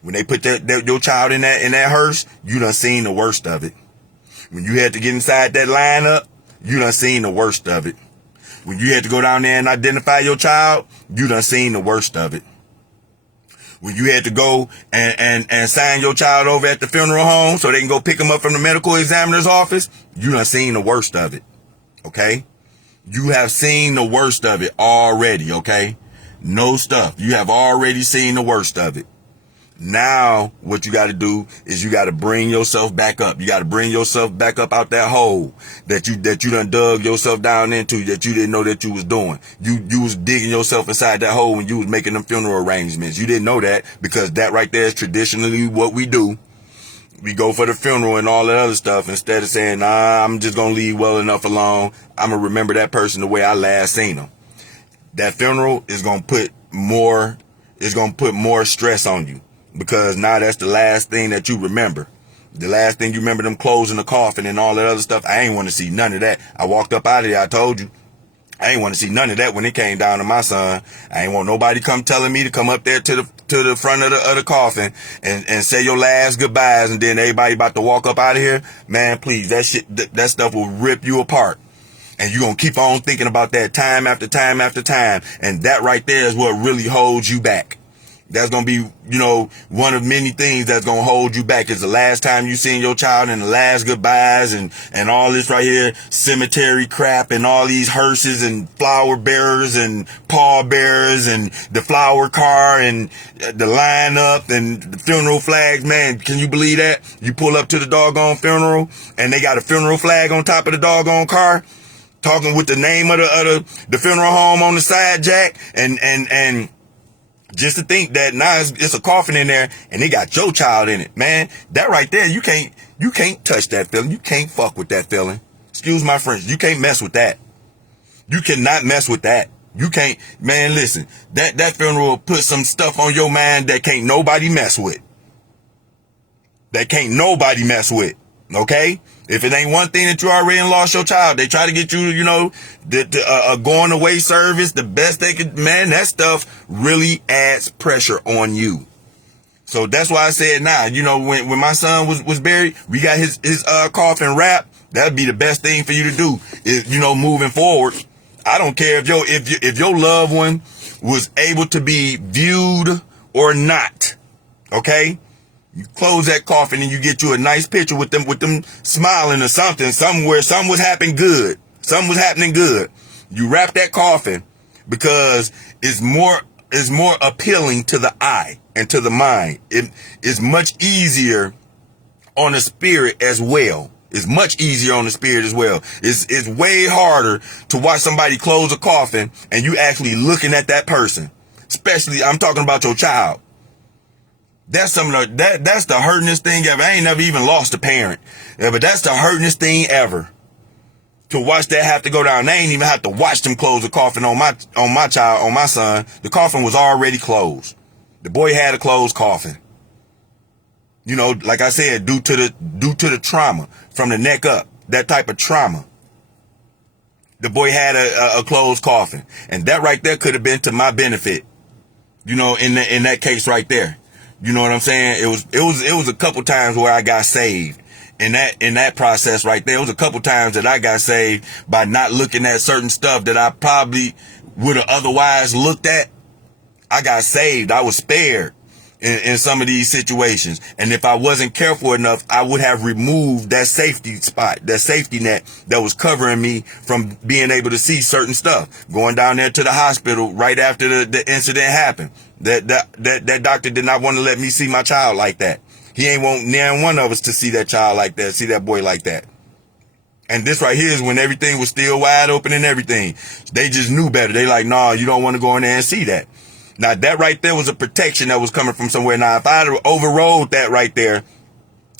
When they put your child in that hearse, you done seen the worst of it. When you had to get inside that lineup, you done seen the worst of it. When you had to go down there and identify your child, you done seen the worst of it. When you had to go and sign your child over at the funeral home so they can go pick them up from the medical examiner's office, you done seen the worst of it. Okay? You have seen the worst of it already, okay? No stuff. You have already seen the worst of it. Now, what you got to do is you got to bring yourself back up. You got to bring yourself back up out that hole that you done dug yourself down into that you didn't know that you was doing. You was digging yourself inside that hole when you was making them funeral arrangements. You didn't know that because that right there is traditionally what we do. We go for the funeral and all that other stuff instead of saying, nah, I'm just going to leave well enough alone. I'm going to remember that person the way I last seen them. That funeral is going to put more stress on you. Because now that's the last thing that you remember. The last thing you remember, them clothes in the coffin and all that other stuff. I ain't want to see none of that. I walked up out of there. I told you. I ain't want to see none of that when it came down to my son. I ain't want nobody come telling me to come up there to the front of the coffin and say your last goodbyes and then everybody about to walk up out of here. Man, please, that stuff will rip you apart. And you're going to keep on thinking about that time after time after time. And that right there is what really holds you back. That's going to be, one of many things that's going to hold you back is the last time you seen your child and the last goodbyes and all this right here, cemetery crap and all these hearses and flower bearers and pallbearers and the flower car and the lineup and the funeral flags. Man, can you believe that? You pull up to the doggone funeral and they got a funeral flag on top of the doggone car, talking with the name of the funeral home on the side jack and just to think that now it's a coffin in there and they got your child in it, man. That right there, you can't touch that feeling. You can't fuck with that feeling. Excuse my French. You can't mess with that. You cannot mess with that. You can't, man, listen, that funeral will put some stuff on your mind that can't nobody mess with. That can't nobody mess with. Okay? If it ain't one thing that you already lost your child, they try to get you, the going away service, the best they could, man, that stuff really adds pressure on you. So that's why I said now, when my son was buried, we got his coffin wrapped. That'd be the best thing for you to do is, moving forward. I don't care if your loved one was able to be viewed or not. Okay? You close that coffin and you get you a nice picture with them smiling or something, somewhere, something was happening good. Something was happening good. You wrap that coffin because it's more appealing to the eye and to the mind. It is much easier on the spirit as well. It's much easier on the spirit as well. It's way harder to watch somebody close a coffin and you actually looking at that person. Especially, I'm talking about your child. That's that's the hurtingest thing ever. I ain't never even lost a parent. Yeah, but that's the hurtingest thing ever. To watch that have to go down. They ain't even have to watch them close the coffin on my child, on my son. The coffin was already closed. The boy had a closed coffin. You know, like I said, due to the trauma from the neck up, that type of trauma. The boy had a closed coffin, and that right there could have been to my benefit. You know, in that case right there. You know what I'm saying? It was a couple times where I got saved. In that process right there, it was a couple times that I got saved by not looking at certain stuff that I probably would have otherwise looked at. I got saved. I was spared in some of these situations. And if I wasn't careful enough, I would have removed that safety spot, that safety net that was covering me from being able to see certain stuff. Going down there to the hospital right after the incident happened. That doctor did not want to let me see my child like that. He ain't want near one of us to see that child like that, see that boy like that. And this right here is when everything was still wide open and everything. They just knew better. They like, nah, you don't want to go in there and see that. Now, that right there was a protection that was coming from somewhere. Now, if I'd have overrode that right there,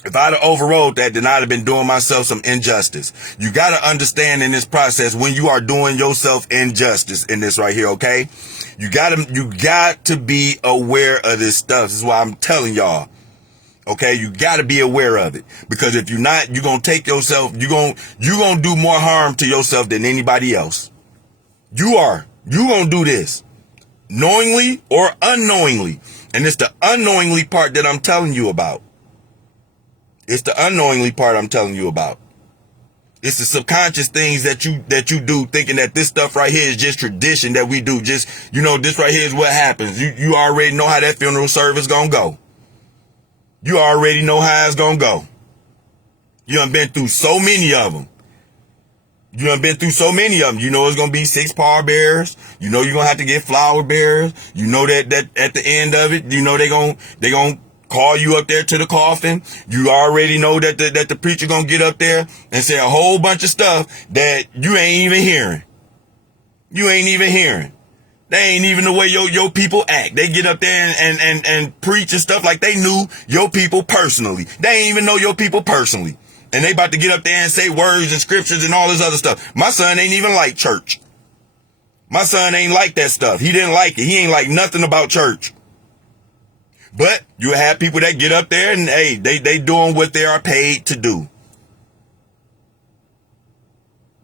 then I'd have been doing myself some injustice. You got to understand in this process when you are doing yourself injustice in this right here, okay? You got to be aware of this stuff. This is why I'm telling y'all. Okay, you got to be aware of it, because if you're not, you're going to take yourself, you're going to do more harm to yourself than anybody else. You going to do this knowingly or unknowingly. And it's the unknowingly part that I'm telling you about. It's the unknowingly part I'm telling you about. It's the subconscious things that you do, thinking that this stuff right here is just tradition that we do. Just, you know, this right here is what happens. You already know how that funeral service going to go. You already know how it's going to go. You done been through so many of them. You know it's going to be 6 pallbearers. You know you're going to have to get flower bearers. You know that at the end of it, you know they going to call you up there to the coffin. You already know that the preacher going to get up there and say a whole bunch of stuff that you ain't even hearing. They ain't even the way your people act. They get up there and preach and stuff like they knew your people personally. They ain't even know your people personally. And they about to get up there and say words and scriptures and all this other stuff. My son ain't even like church. My son ain't like that stuff. He didn't like it. He ain't like nothing about church. But you have people that get up there and, hey, they doing what they are paid to do.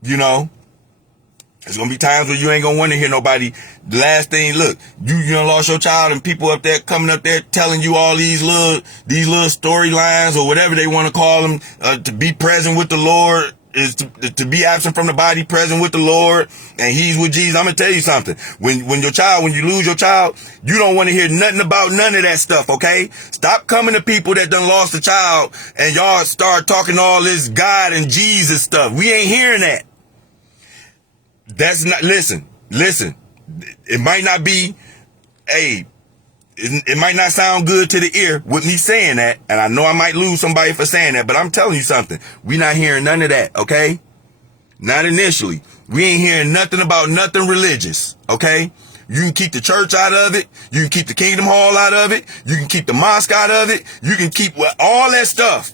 You know? There's going to be times where you ain't going to want to hear nobody. The last thing, look, you done lost your child and people up there coming up there telling you all these little storylines or whatever they want to call them, to be present with the Lord is to be absent from the body, present with the Lord, and he's with Jesus. I'm going to tell you something. When you lose your child, you don't want to hear nothing about none of that stuff, okay? Stop coming to people that done lost a child and y'all start talking all this God and Jesus stuff. We ain't hearing that. That's not, listen, it might not be, it might not sound good to the ear with me saying that, and I know I might lose somebody for saying that, but I'm telling you something. We not hearing none of that, okay? Not initially. We ain't hearing nothing about nothing religious, okay? You can keep the church out of it. You can keep the Kingdom Hall out of it. You can keep the mosque out of it. You can keep all that stuff.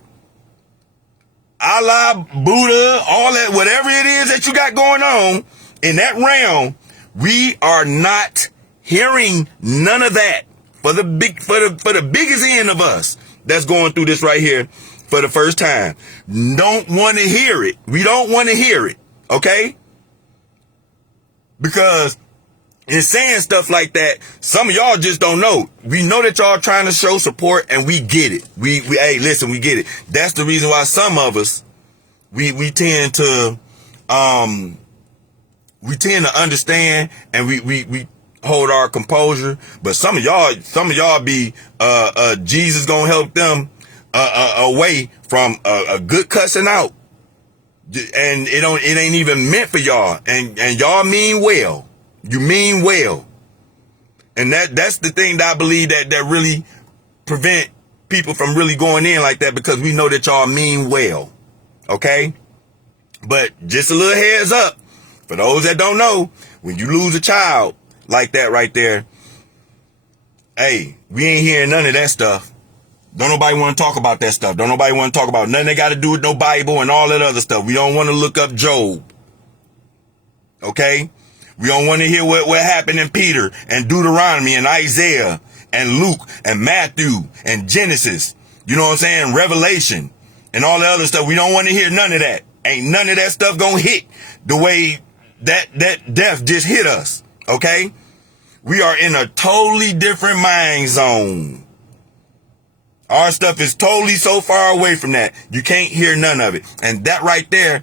Allah, Buddha, all that, whatever it is that you got going on in that realm, we are not hearing none of that for the biggest end of us that's going through this right here for the first time. Don't want to hear it. We don't want to hear it. Okay? Because in saying stuff like that, some of y'all just don't know. We know that y'all trying to show support, and we get it. Hey, listen, we get it. That's the reason why some of us, we tend to understand, and we hold our composure. But some of y'all be Jesus gonna help them away from a good cussing out, and it ain't even meant for y'all, and y'all mean well. You mean well. And that's the thing that I believe that really prevent people from really going in like that, because we know that y'all mean well. Okay? But just a little heads up, for those that don't know, when you lose a child like that right there, hey, we ain't hearing none of that stuff. Don't nobody want to talk about that stuff. Don't nobody want to talk about nothing that got to do with no Bible and all that other stuff. We don't want to look up Job. Okay? We don't want to hear what happened in Peter and Deuteronomy and Isaiah and Luke and Matthew and Genesis. You know what I'm saying? Revelation and all the other stuff. We don't want to hear none of that. Ain't none of that stuff gonna hit the way that death just hit us. Okay? We are in a totally different mind zone. Our stuff is totally so far away from that. You can't hear none of it. And that right there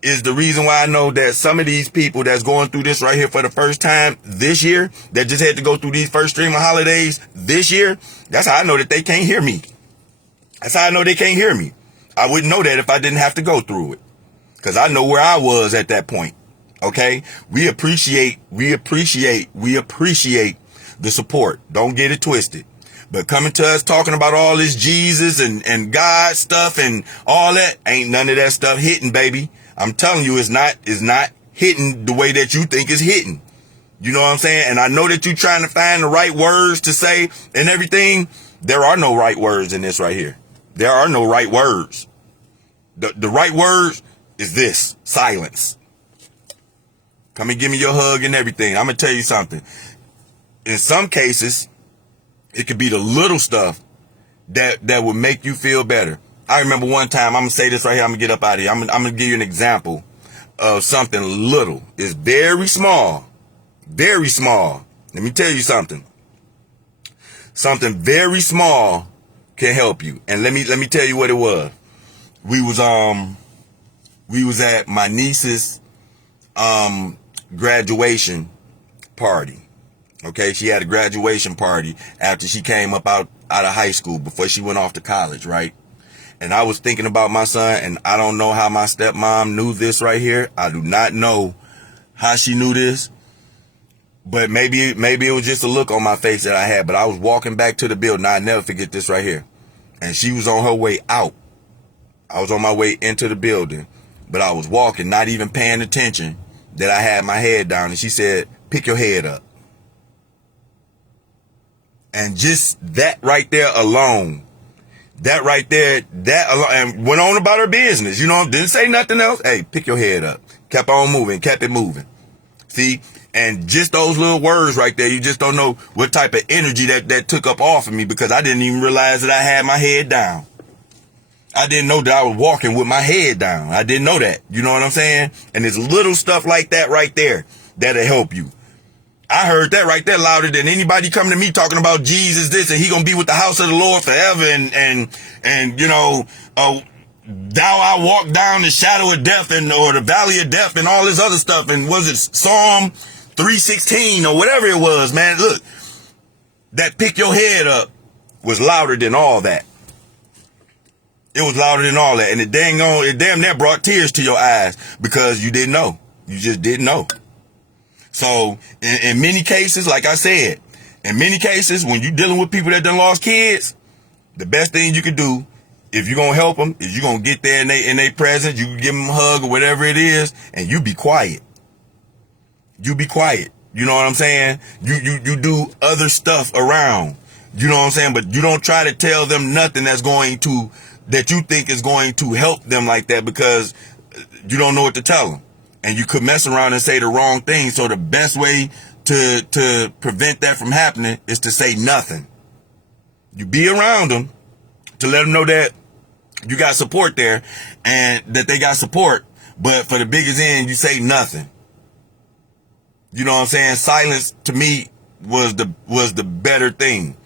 is the reason why I know that some of these people that's going through this right here for the first time this year, that just had to go through these first stream of holidays this year, that's how I know that they can't hear me. That's how I know they can't hear me. I wouldn't know that if I didn't have to go through it. Because I know where I was at that point. Okay? We appreciate the support. Don't get it twisted. But coming to us talking about all this Jesus and God stuff and all that, ain't none of that stuff hitting, baby. I'm telling you, it's not hitting the way that you think it's hitting. You know what I'm saying? And I know that you're trying to find the right words to say and everything. There are no right words in this right here. There are no right words. The right words is this: silence. Come and give me your hug and everything. I'm going to tell you something. In some cases, it could be the little stuff that will make you feel better. I remember one time, I'm going to say this right here. I'm going to get up out of here. I'm going to give you an example of something little. It's very small. Very small. Let me tell you something. Something very small can help you. And let me tell you what it was. We was at my niece's graduation party. Okay, she had a graduation party after she came up out of high school, before she went off to college, right? And I was thinking about my son, and I don't know how my stepmom knew this right here. I do not know how she knew this, but maybe it was just a look on my face that I had. But I was walking back to the building. I'll never forget this right here. And she was on her way out. I was on my way into the building, but I was walking, not even paying attention that I had my head down. And she said, "Pick your head up." And just that right there alone, and went on about her business. You know, didn't say nothing else. Hey, pick your head up. Kept on moving, kept it moving. See, and just those little words right there, you just don't know what type of energy that took up off of me, because I didn't even realize that I had my head down. I didn't know that I was walking with my head down. I didn't know that. You know what I'm saying? And it's little stuff like that right there that'll help you. I heard that right there louder than anybody coming to me talking about Jesus this and he gonna be with the house of the Lord forever and you know, thou I walk down the shadow of death or the valley of death and all this other stuff. And was it Psalm 3:16 or whatever it was, man? Look, that pick your head up was louder than all that. It was louder than all that. And it damn near brought tears to your eyes, because you didn't know. You just didn't know. So in many cases, like I said, in many cases, when you're dealing with people that done lost kids, the best thing you can do, if you're going to help them, is you're going to get there in their presence. You can give them a hug or whatever it is, and you be quiet. You be quiet. You know what I'm saying? You do other stuff around. You know what I'm saying? But you don't try to tell them nothing that you think is going to help them like that, because you don't know what to tell them. And you could mess around and say the wrong thing. So the best way to prevent that from happening is to say nothing. You be around them to let them know that you got support there and that they got support. But for the biggest end, you say nothing. You know what I'm saying? Silence to me was the better thing.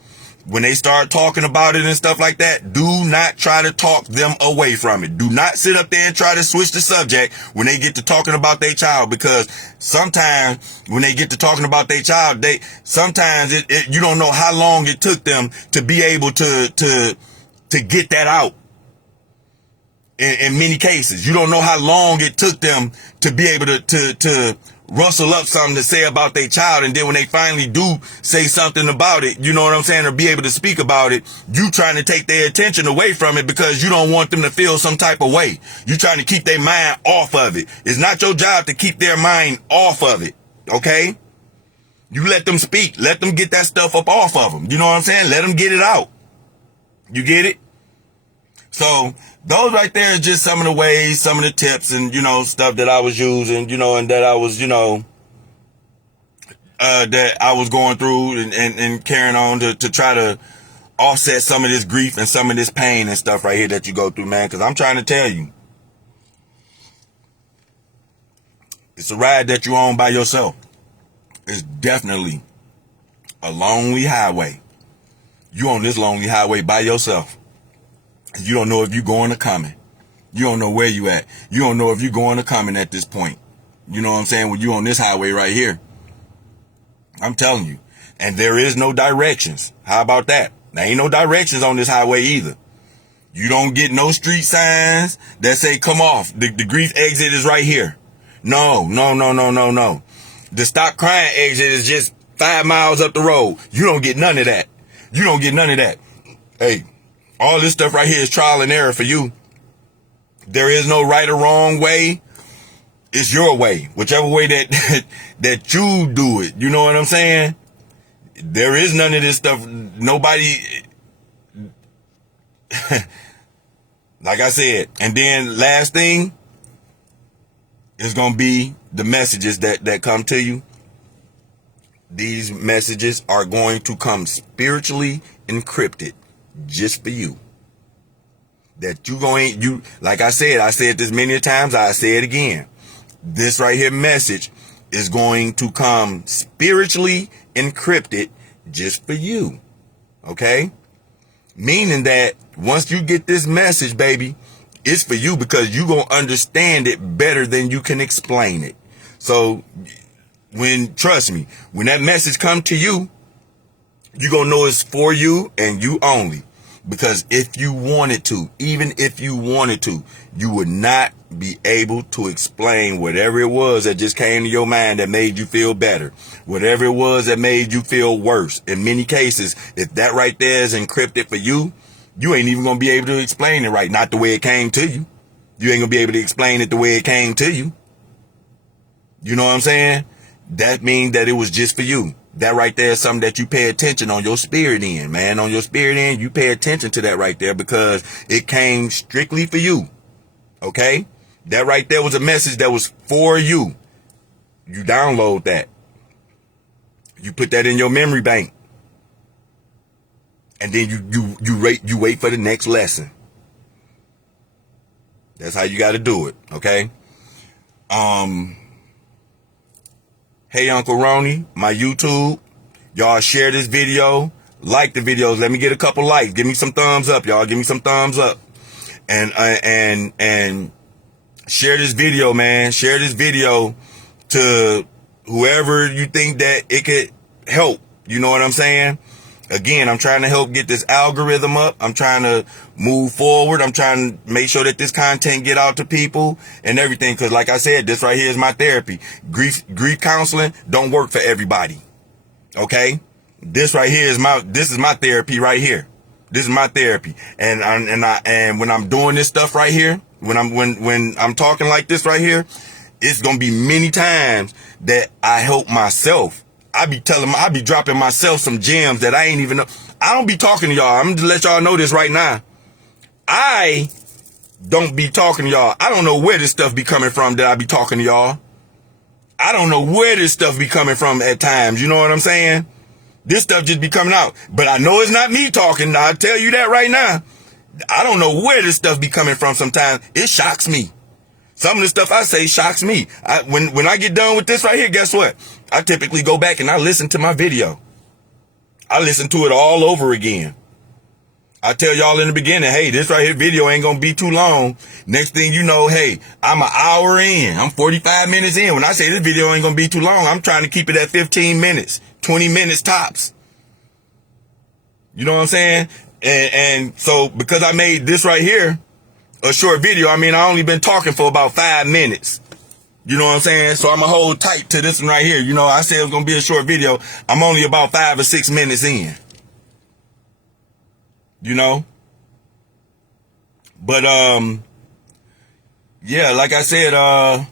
When they start talking about it and stuff like that, do not try to talk them away from it. Do not sit up there and try to switch the subject when they get to talking about their child, because sometimes when they get to talking about their child, sometimes you don't know how long it took them to be able to get that out. In many cases, you don't know how long it took them to be able to rustle up something to say about their child, and then when they finally do say something about it, you know what I'm saying, or be able to speak about it, you trying to take their attention away from it because you don't want them to feel some type of way. You trying to keep their mind off of it. It's not your job to keep their mind off of it, okay? You let them speak. Let them get that stuff up off of them. You know what I'm saying? Let them get it out. You get it? So those right there are just some of the ways, some of the tips and, you know, stuff that I was using, you know, and that I was, you know, that I was going through and carrying on to try to offset some of this grief and some of this pain and stuff right here that you go through, man. Because I'm trying to tell you, it's a ride that you own by yourself. It's definitely a lonely highway. You on this lonely highway by yourself. You don't know if you're going or coming. You don't know where you at. You don't know if you're going or coming at this point. You know what I'm saying? When you on this highway right here. I'm telling you. And there is no directions. How about that? There ain't no directions on this highway either. You don't get no street signs that say come off. The grief exit is right here. No. The stop crying exit is just 5 miles up the road. You don't get none of that. You don't get none of that. Hey, all this stuff right here is trial and error for you. There is no right or wrong way. It's your way. Whichever way that you do it. You know what I'm saying? There is none of this stuff. Nobody, like I said. And then last thing is going to be the messages that come to you. These messages are going to come spiritually encrypted just for you. That you like I said this many times, I say it again. This right here message is going to come spiritually encrypted just for you. Okay? Meaning that once you get this message, baby, it's for you because you gonna understand it better than you can explain it. So trust me, when that message come to you, you gonna know it's for you and you only. Because if you wanted to, even if you wanted to, you would not be able to explain whatever it was that just came to your mind that made you feel better. Whatever it was that made you feel worse. In many cases, if that right there is encrypted for you, you ain't even going to be able to explain it right. Not the way it came to you. You ain't going to be able to explain it the way it came to you. You know what I'm saying? That means that it was just for you. That right there is something that you pay attention on your spirit end, man. On your spirit end, you pay attention to that right there because it came strictly for you. Okay? That right there was a message that was for you. You download that. You put that in your memory bank. And then you wait for the next lesson. That's how you got to do it. Okay? Hey, Uncle Ronnie, my YouTube. Y'all share this video. Like the videos. Let me get a couple likes. Give me some thumbs up, y'all. Give me some thumbs up. And share this video, man. Share this video to whoever you think that it could help. You know what I'm saying? Again, I'm trying to help get this algorithm up. I'm trying to move forward. I'm trying to make sure that this content get out to people and everything. Because like I said, this right here is my therapy. Grief counseling don't work for everybody. Okay? This right here is my therapy right here. This is my therapy. And when I'm doing this stuff right here, when I'm talking like this right here, it's going to be many times that I help myself. I be dropping myself some gems that I ain't even know. I don't be talking to y'all. I'm going to let y'all know this right now. I don't be talking to y'all. I don't know where this stuff be coming from that I be talking to y'all. I don't know where this stuff be coming from at times. You know what I'm saying? This stuff just be coming out. But I know it's not me talking. I'll tell you that right now. I don't know where this stuff be coming from sometimes. It shocks me. Some of the stuff I say shocks me. When I get done with this right here, guess what? I typically go back and I listen to my video. I listen to it all over again. I tell y'all in the beginning, hey, this right here video ain't gonna be too long. Next thing you know, hey, I'm an hour in. I'm 45 minutes in. When I say this video ain't gonna be too long, I'm trying to keep it at 15 minutes, 20 minutes tops. You know what I'm saying? And so because I made this right here a short video, I mean, I only been talking for about 5 minutes. You know what I'm saying? So I'm going to hold tight to this one right here. You know, I said it was going to be a short video. I'm only about 5 or 6 minutes in. You know? But, yeah, like I said, I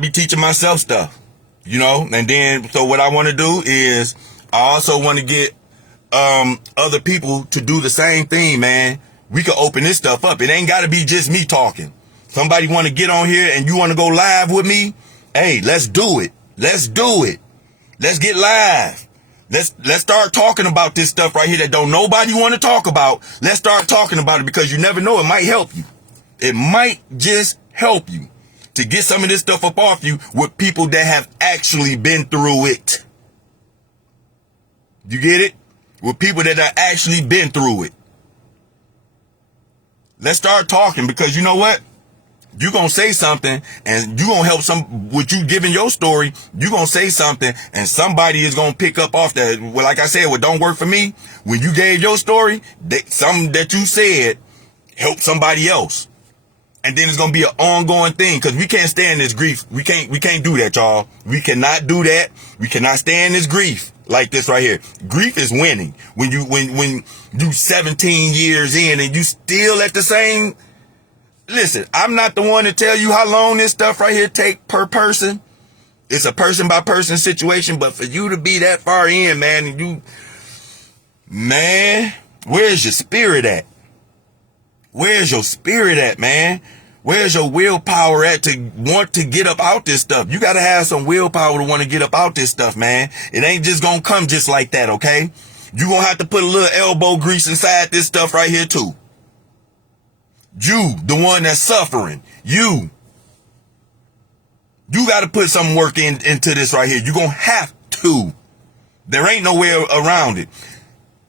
be teaching myself stuff, you know? And then, so what I want to do is I also want to get, other people to do the same thing, man. We could open this stuff up. It ain't got to be just me talking. Somebody want to get on here and you want to go live with me? Hey, let's do it. Let's do it. Let's get live. Let's start talking about this stuff right here that don't nobody want to talk about. Let's start talking about it because you never know. It might help you. It might just help you to get some of this stuff up off you with people that have actually been through it. You get it? With people that have actually been through it. Let's start talking because you know what? You're going to say something and you're going to help with you giving your story. You're going to say something and somebody is going to pick up off that. Well, like I said, what don't work for me, when you gave your story, something that you said helped somebody else. And then it's going to be an ongoing thing because we can't stand this grief. We can't do that, y'all. We cannot do that. We cannot stand this grief like this right here. Grief is winning. When you 17 years in and you still at the same. Listen, I'm not the one to tell you how long this stuff right here take per person. It's a person by person situation, but for you to be that far in, man, and man, where's your spirit at? Where's your spirit at, man? Where's your willpower at to want to get up out this stuff? You got to have some willpower to want to get up out this stuff, man. It ain't just going to come just like that, okay? You going to have to put a little elbow grease inside this stuff right here too. You, the one that's suffering, you got to put some work into this right here. You're going to have to. There ain't no way around it.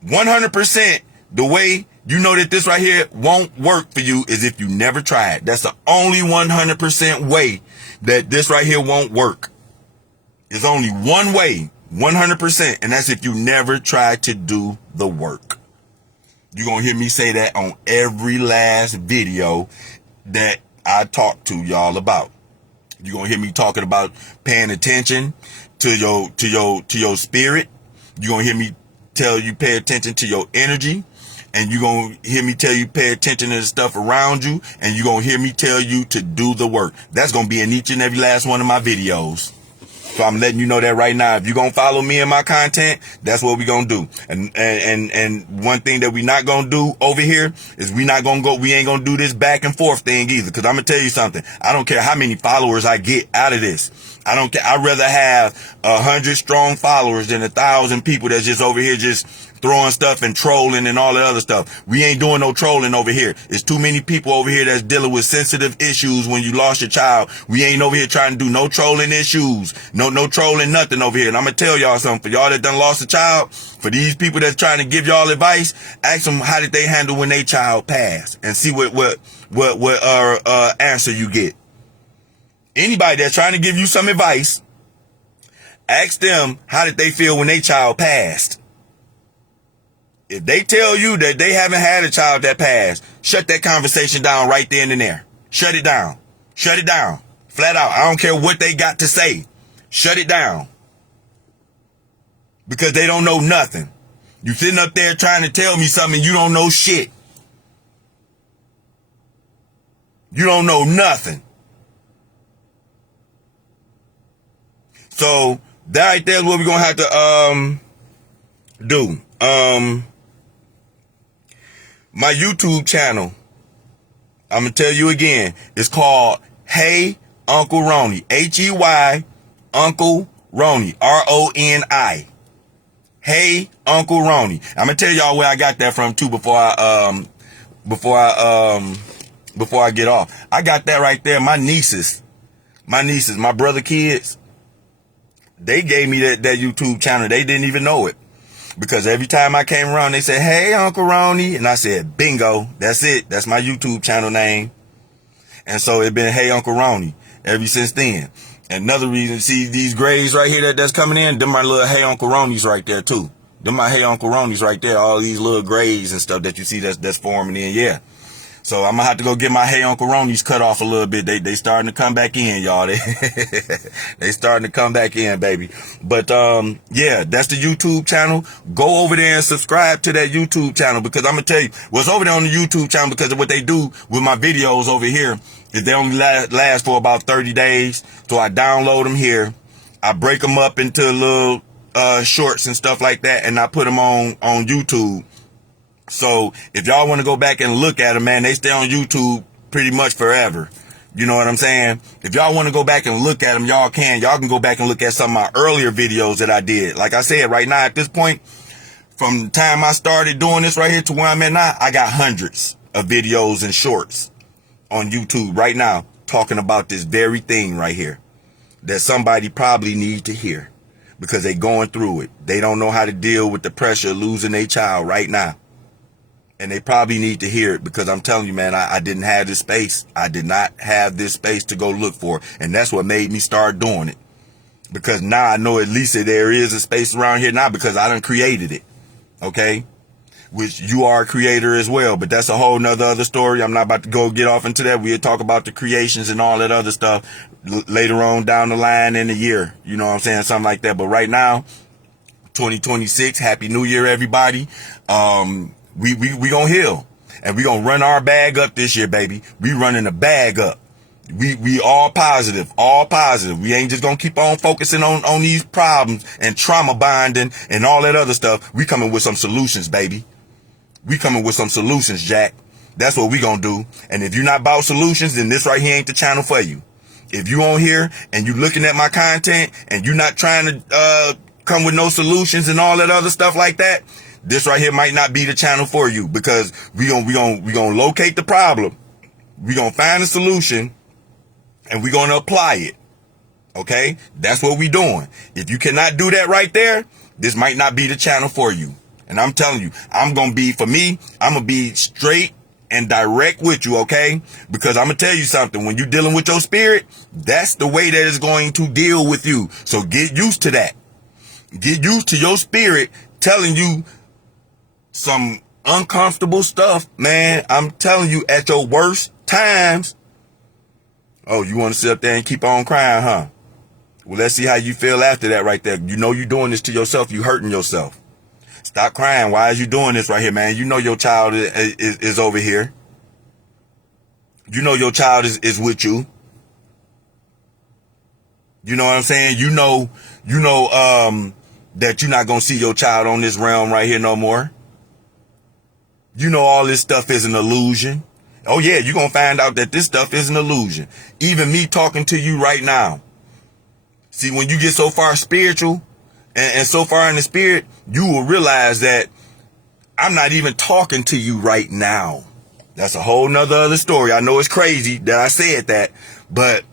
100% the way you know that this right here won't work for you is if you never try it. That's the only 100% way that this right here won't work. There's only one way, 100%, and that's if you never try to do the work. You're going to hear me say that on every last video that I talk to y'all about. You're going to hear me talking about paying attention to your spirit. You're going to hear me tell you pay attention to your energy. And you're going to hear me tell you pay attention to the stuff around you. And you're going to hear me tell you to do the work. That's going to be in each and every last one of my videos. So I'm letting you know that right now. If you're going to follow me in my content, that's what we're going to do. And one thing that we're not going to do over here is we ain't going to do this back and forth thing either. Cause I'm going to tell you something. I don't care how many followers I get out of this. I don't care. I'd rather have 100 strong followers than 1,000 people that's just over here just throwing stuff and trolling and all that other stuff. We ain't doing no trolling over here. It's too many people over here that's dealing with sensitive issues when you lost your child. We ain't over here trying to do no trolling issues. No trolling nothing over here. And I'm going to tell y'all something. For y'all that done lost a child, for these people that's trying to give y'all advice, ask them how did they handle when their child passed and see what answer you get. Anybody that's trying to give you some advice, ask them how did they feel when their child passed. If they tell you that they haven't had a child that passed, shut that conversation down right then and there. Shut it down. Shut it down. Flat out. I don't care what they got to say. Shut it down. Because they don't know nothing. You sitting up there trying to tell me something you don't know shit. You don't know nothing. So that right there is what we're going to have to do. My YouTube channel, I'm going to tell you again, it's called Hey Uncle Roni. Hey Uncle Roni. R-O-N-I. Hey Uncle Roni. I'm going to tell y'all where I got that from too before I get off. I got that right there. My nieces, my brother kids, they gave me that YouTube channel. They didn't even know it. Because every time I came around, they said, hey, Uncle Roni. And I said, bingo. That's it. That's my YouTube channel name. And so it's been Hey Uncle Roni ever since then. Another reason, see these grays right here that's coming in, them my little Hey Uncle Ronis right there too. Them my Hey Uncle Ronis right there. All these little grays and stuff that you see that's forming in. Yeah. So I'm gonna have to go get my Hey Uncle Ronies cut off a little bit. They starting to come back in, y'all. They starting to come back in, baby. But yeah, that's the YouTube channel. Go over there and subscribe to that YouTube channel, because I'm gonna tell you what's over there on the YouTube channel, because of what they do with my videos over here is they only last for about 30 days. So I download them here. I break them up into little shorts and stuff like that, and I put them on YouTube. So if y'all want to go back and look at them, man, they stay on YouTube pretty much forever. You know what I'm saying? If y'all want to go back and look at them, y'all can. Y'all can go back and look at some of my earlier videos that I did. Like I said, right now at this point, from the time I started doing this right here to where I'm at now, I got hundreds of videos and shorts on YouTube right now talking about this very thing right here that somebody probably need to hear, because they going through it. They don't know how to deal with the pressure of losing their child right now. And they probably need to hear it, because I'm telling you, man, I didn't have this space. I did not have this space to go look for. And that's what made me start doing it. Because now I know at least that there is a space around here now, because I done created it. Okay? Which you are a creator as well. But that's a whole nother other story. I'm not about to go get off into that. We'll talk about the creations and all that other stuff later on down the line in the year. You know what I'm saying? Something like that. But right now, 2026, Happy New Year, everybody. We gonna heal, and we gonna run our bag up this year, baby. We running the bag up. We all positive, all positive. We ain't just gonna keep on focusing on these problems and trauma bonding and all that other stuff. We coming with some solutions, baby. We coming with some solutions, Jack. That's what we gonna do. And if you're not about solutions, then this right here ain't the channel for you. If you on here and you looking at my content and you not trying to come with no solutions and all that other stuff like that, this right here might not be the channel for you, because we gonna locate the problem. We gonna find a solution, and we gonna apply it. Okay? That's what we doing. If you cannot do that right there, this might not be the channel for you. And I'm telling you, I'm gonna be straight and direct with you, okay? Because I'm gonna tell you something. When you're dealing with your spirit, that's the way that it's going to deal with you. So get used to that. Get used to your spirit telling you some uncomfortable stuff, man. I'm telling you, at your worst times. Oh, you want to sit up there and keep on crying, huh? Well, let's see how you feel after that right there. You know you're doing this to yourself. You hurting yourself. Stop crying. Why is you doing this right here, man? You know your child is over here. You know your child is with you. You know what I'm saying? You know that you're not going to see your child on this realm right here no more. You know all this stuff is an illusion. Oh yeah, you're going to find out that this stuff is an illusion. Even me talking to you right now. See, when you get so far spiritual and so far in the spirit, you will realize that I'm not even talking to you right now. That's a whole nother other story. I know it's crazy that I said that, but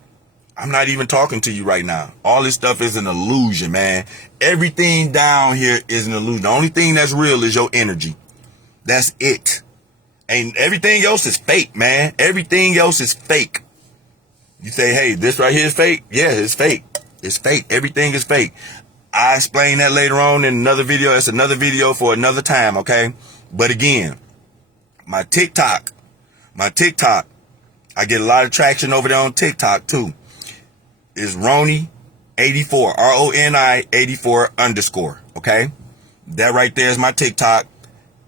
I'm not even talking to you right now. All this stuff is an illusion, man. Everything down here is an illusion. The only thing that's real is your energy. That's it. And everything else is fake, man. Everything else is fake. You say, hey, this right here is fake. Yeah, it's fake. It's fake. Everything is fake. I explain that later on in another video. It's another video for another time, okay? But again, my TikTok, I get a lot of traction over there on TikTok too. Is Roni84, RONI 84_, okay? That right there is my TikTok.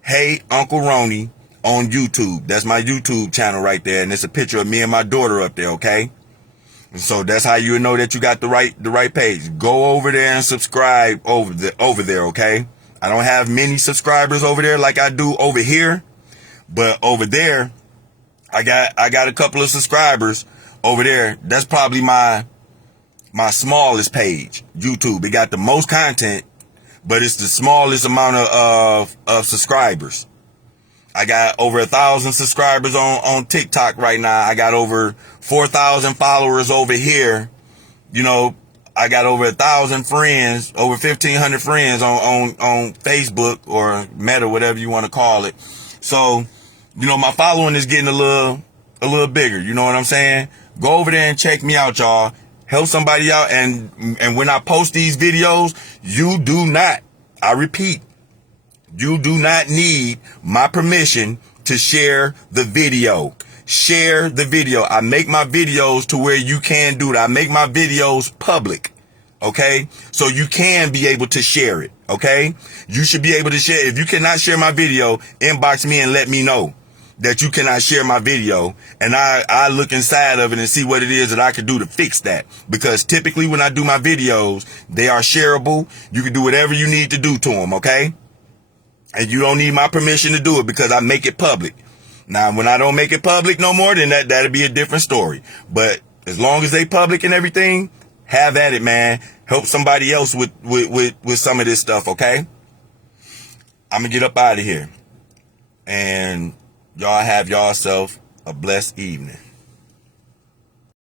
Hey Uncle Roni on YouTube. That's my YouTube channel right there, and it's a picture of me and my daughter up there, okay? And so that's how you know that you got the right page. Go over there and subscribe over there, okay? I don't have many subscribers over there like I do over here, but over there I got a couple of subscribers over there. That's probably my smallest page, YouTube. It got the most content, but it's the smallest amount of subscribers. I got over 1,000 subscribers on TikTok right now. I got over 4,000 followers over here. You know, I got over 1,000 friends, over 1,500 friends on Facebook or Meta, whatever you want to call it. So, you know, my following is getting a little bigger. You know what I'm saying? Go over there and check me out, y'all. Help somebody out. And when I post these videos, you do not, I repeat, you do not need my permission to share the video. Share the video. I make my videos to where you can do that. I make my videos public. Okay? So you can be able to share it. Okay? You should be able to share. If you cannot share my video, inbox me and let me know that you cannot share my video, and I look inside of it and see what it is that I could do to fix that. Because typically when I do my videos, they are shareable. You can do whatever you need to do to them, okay? And you don't need my permission to do it because I make it public. Now, when I don't make it public no more, then that'll be a different story. But as long as they public and everything, have at it, man. Help somebody else with some of this stuff, okay? I'm gonna get up out of here. And y'all have yourself a blessed evening.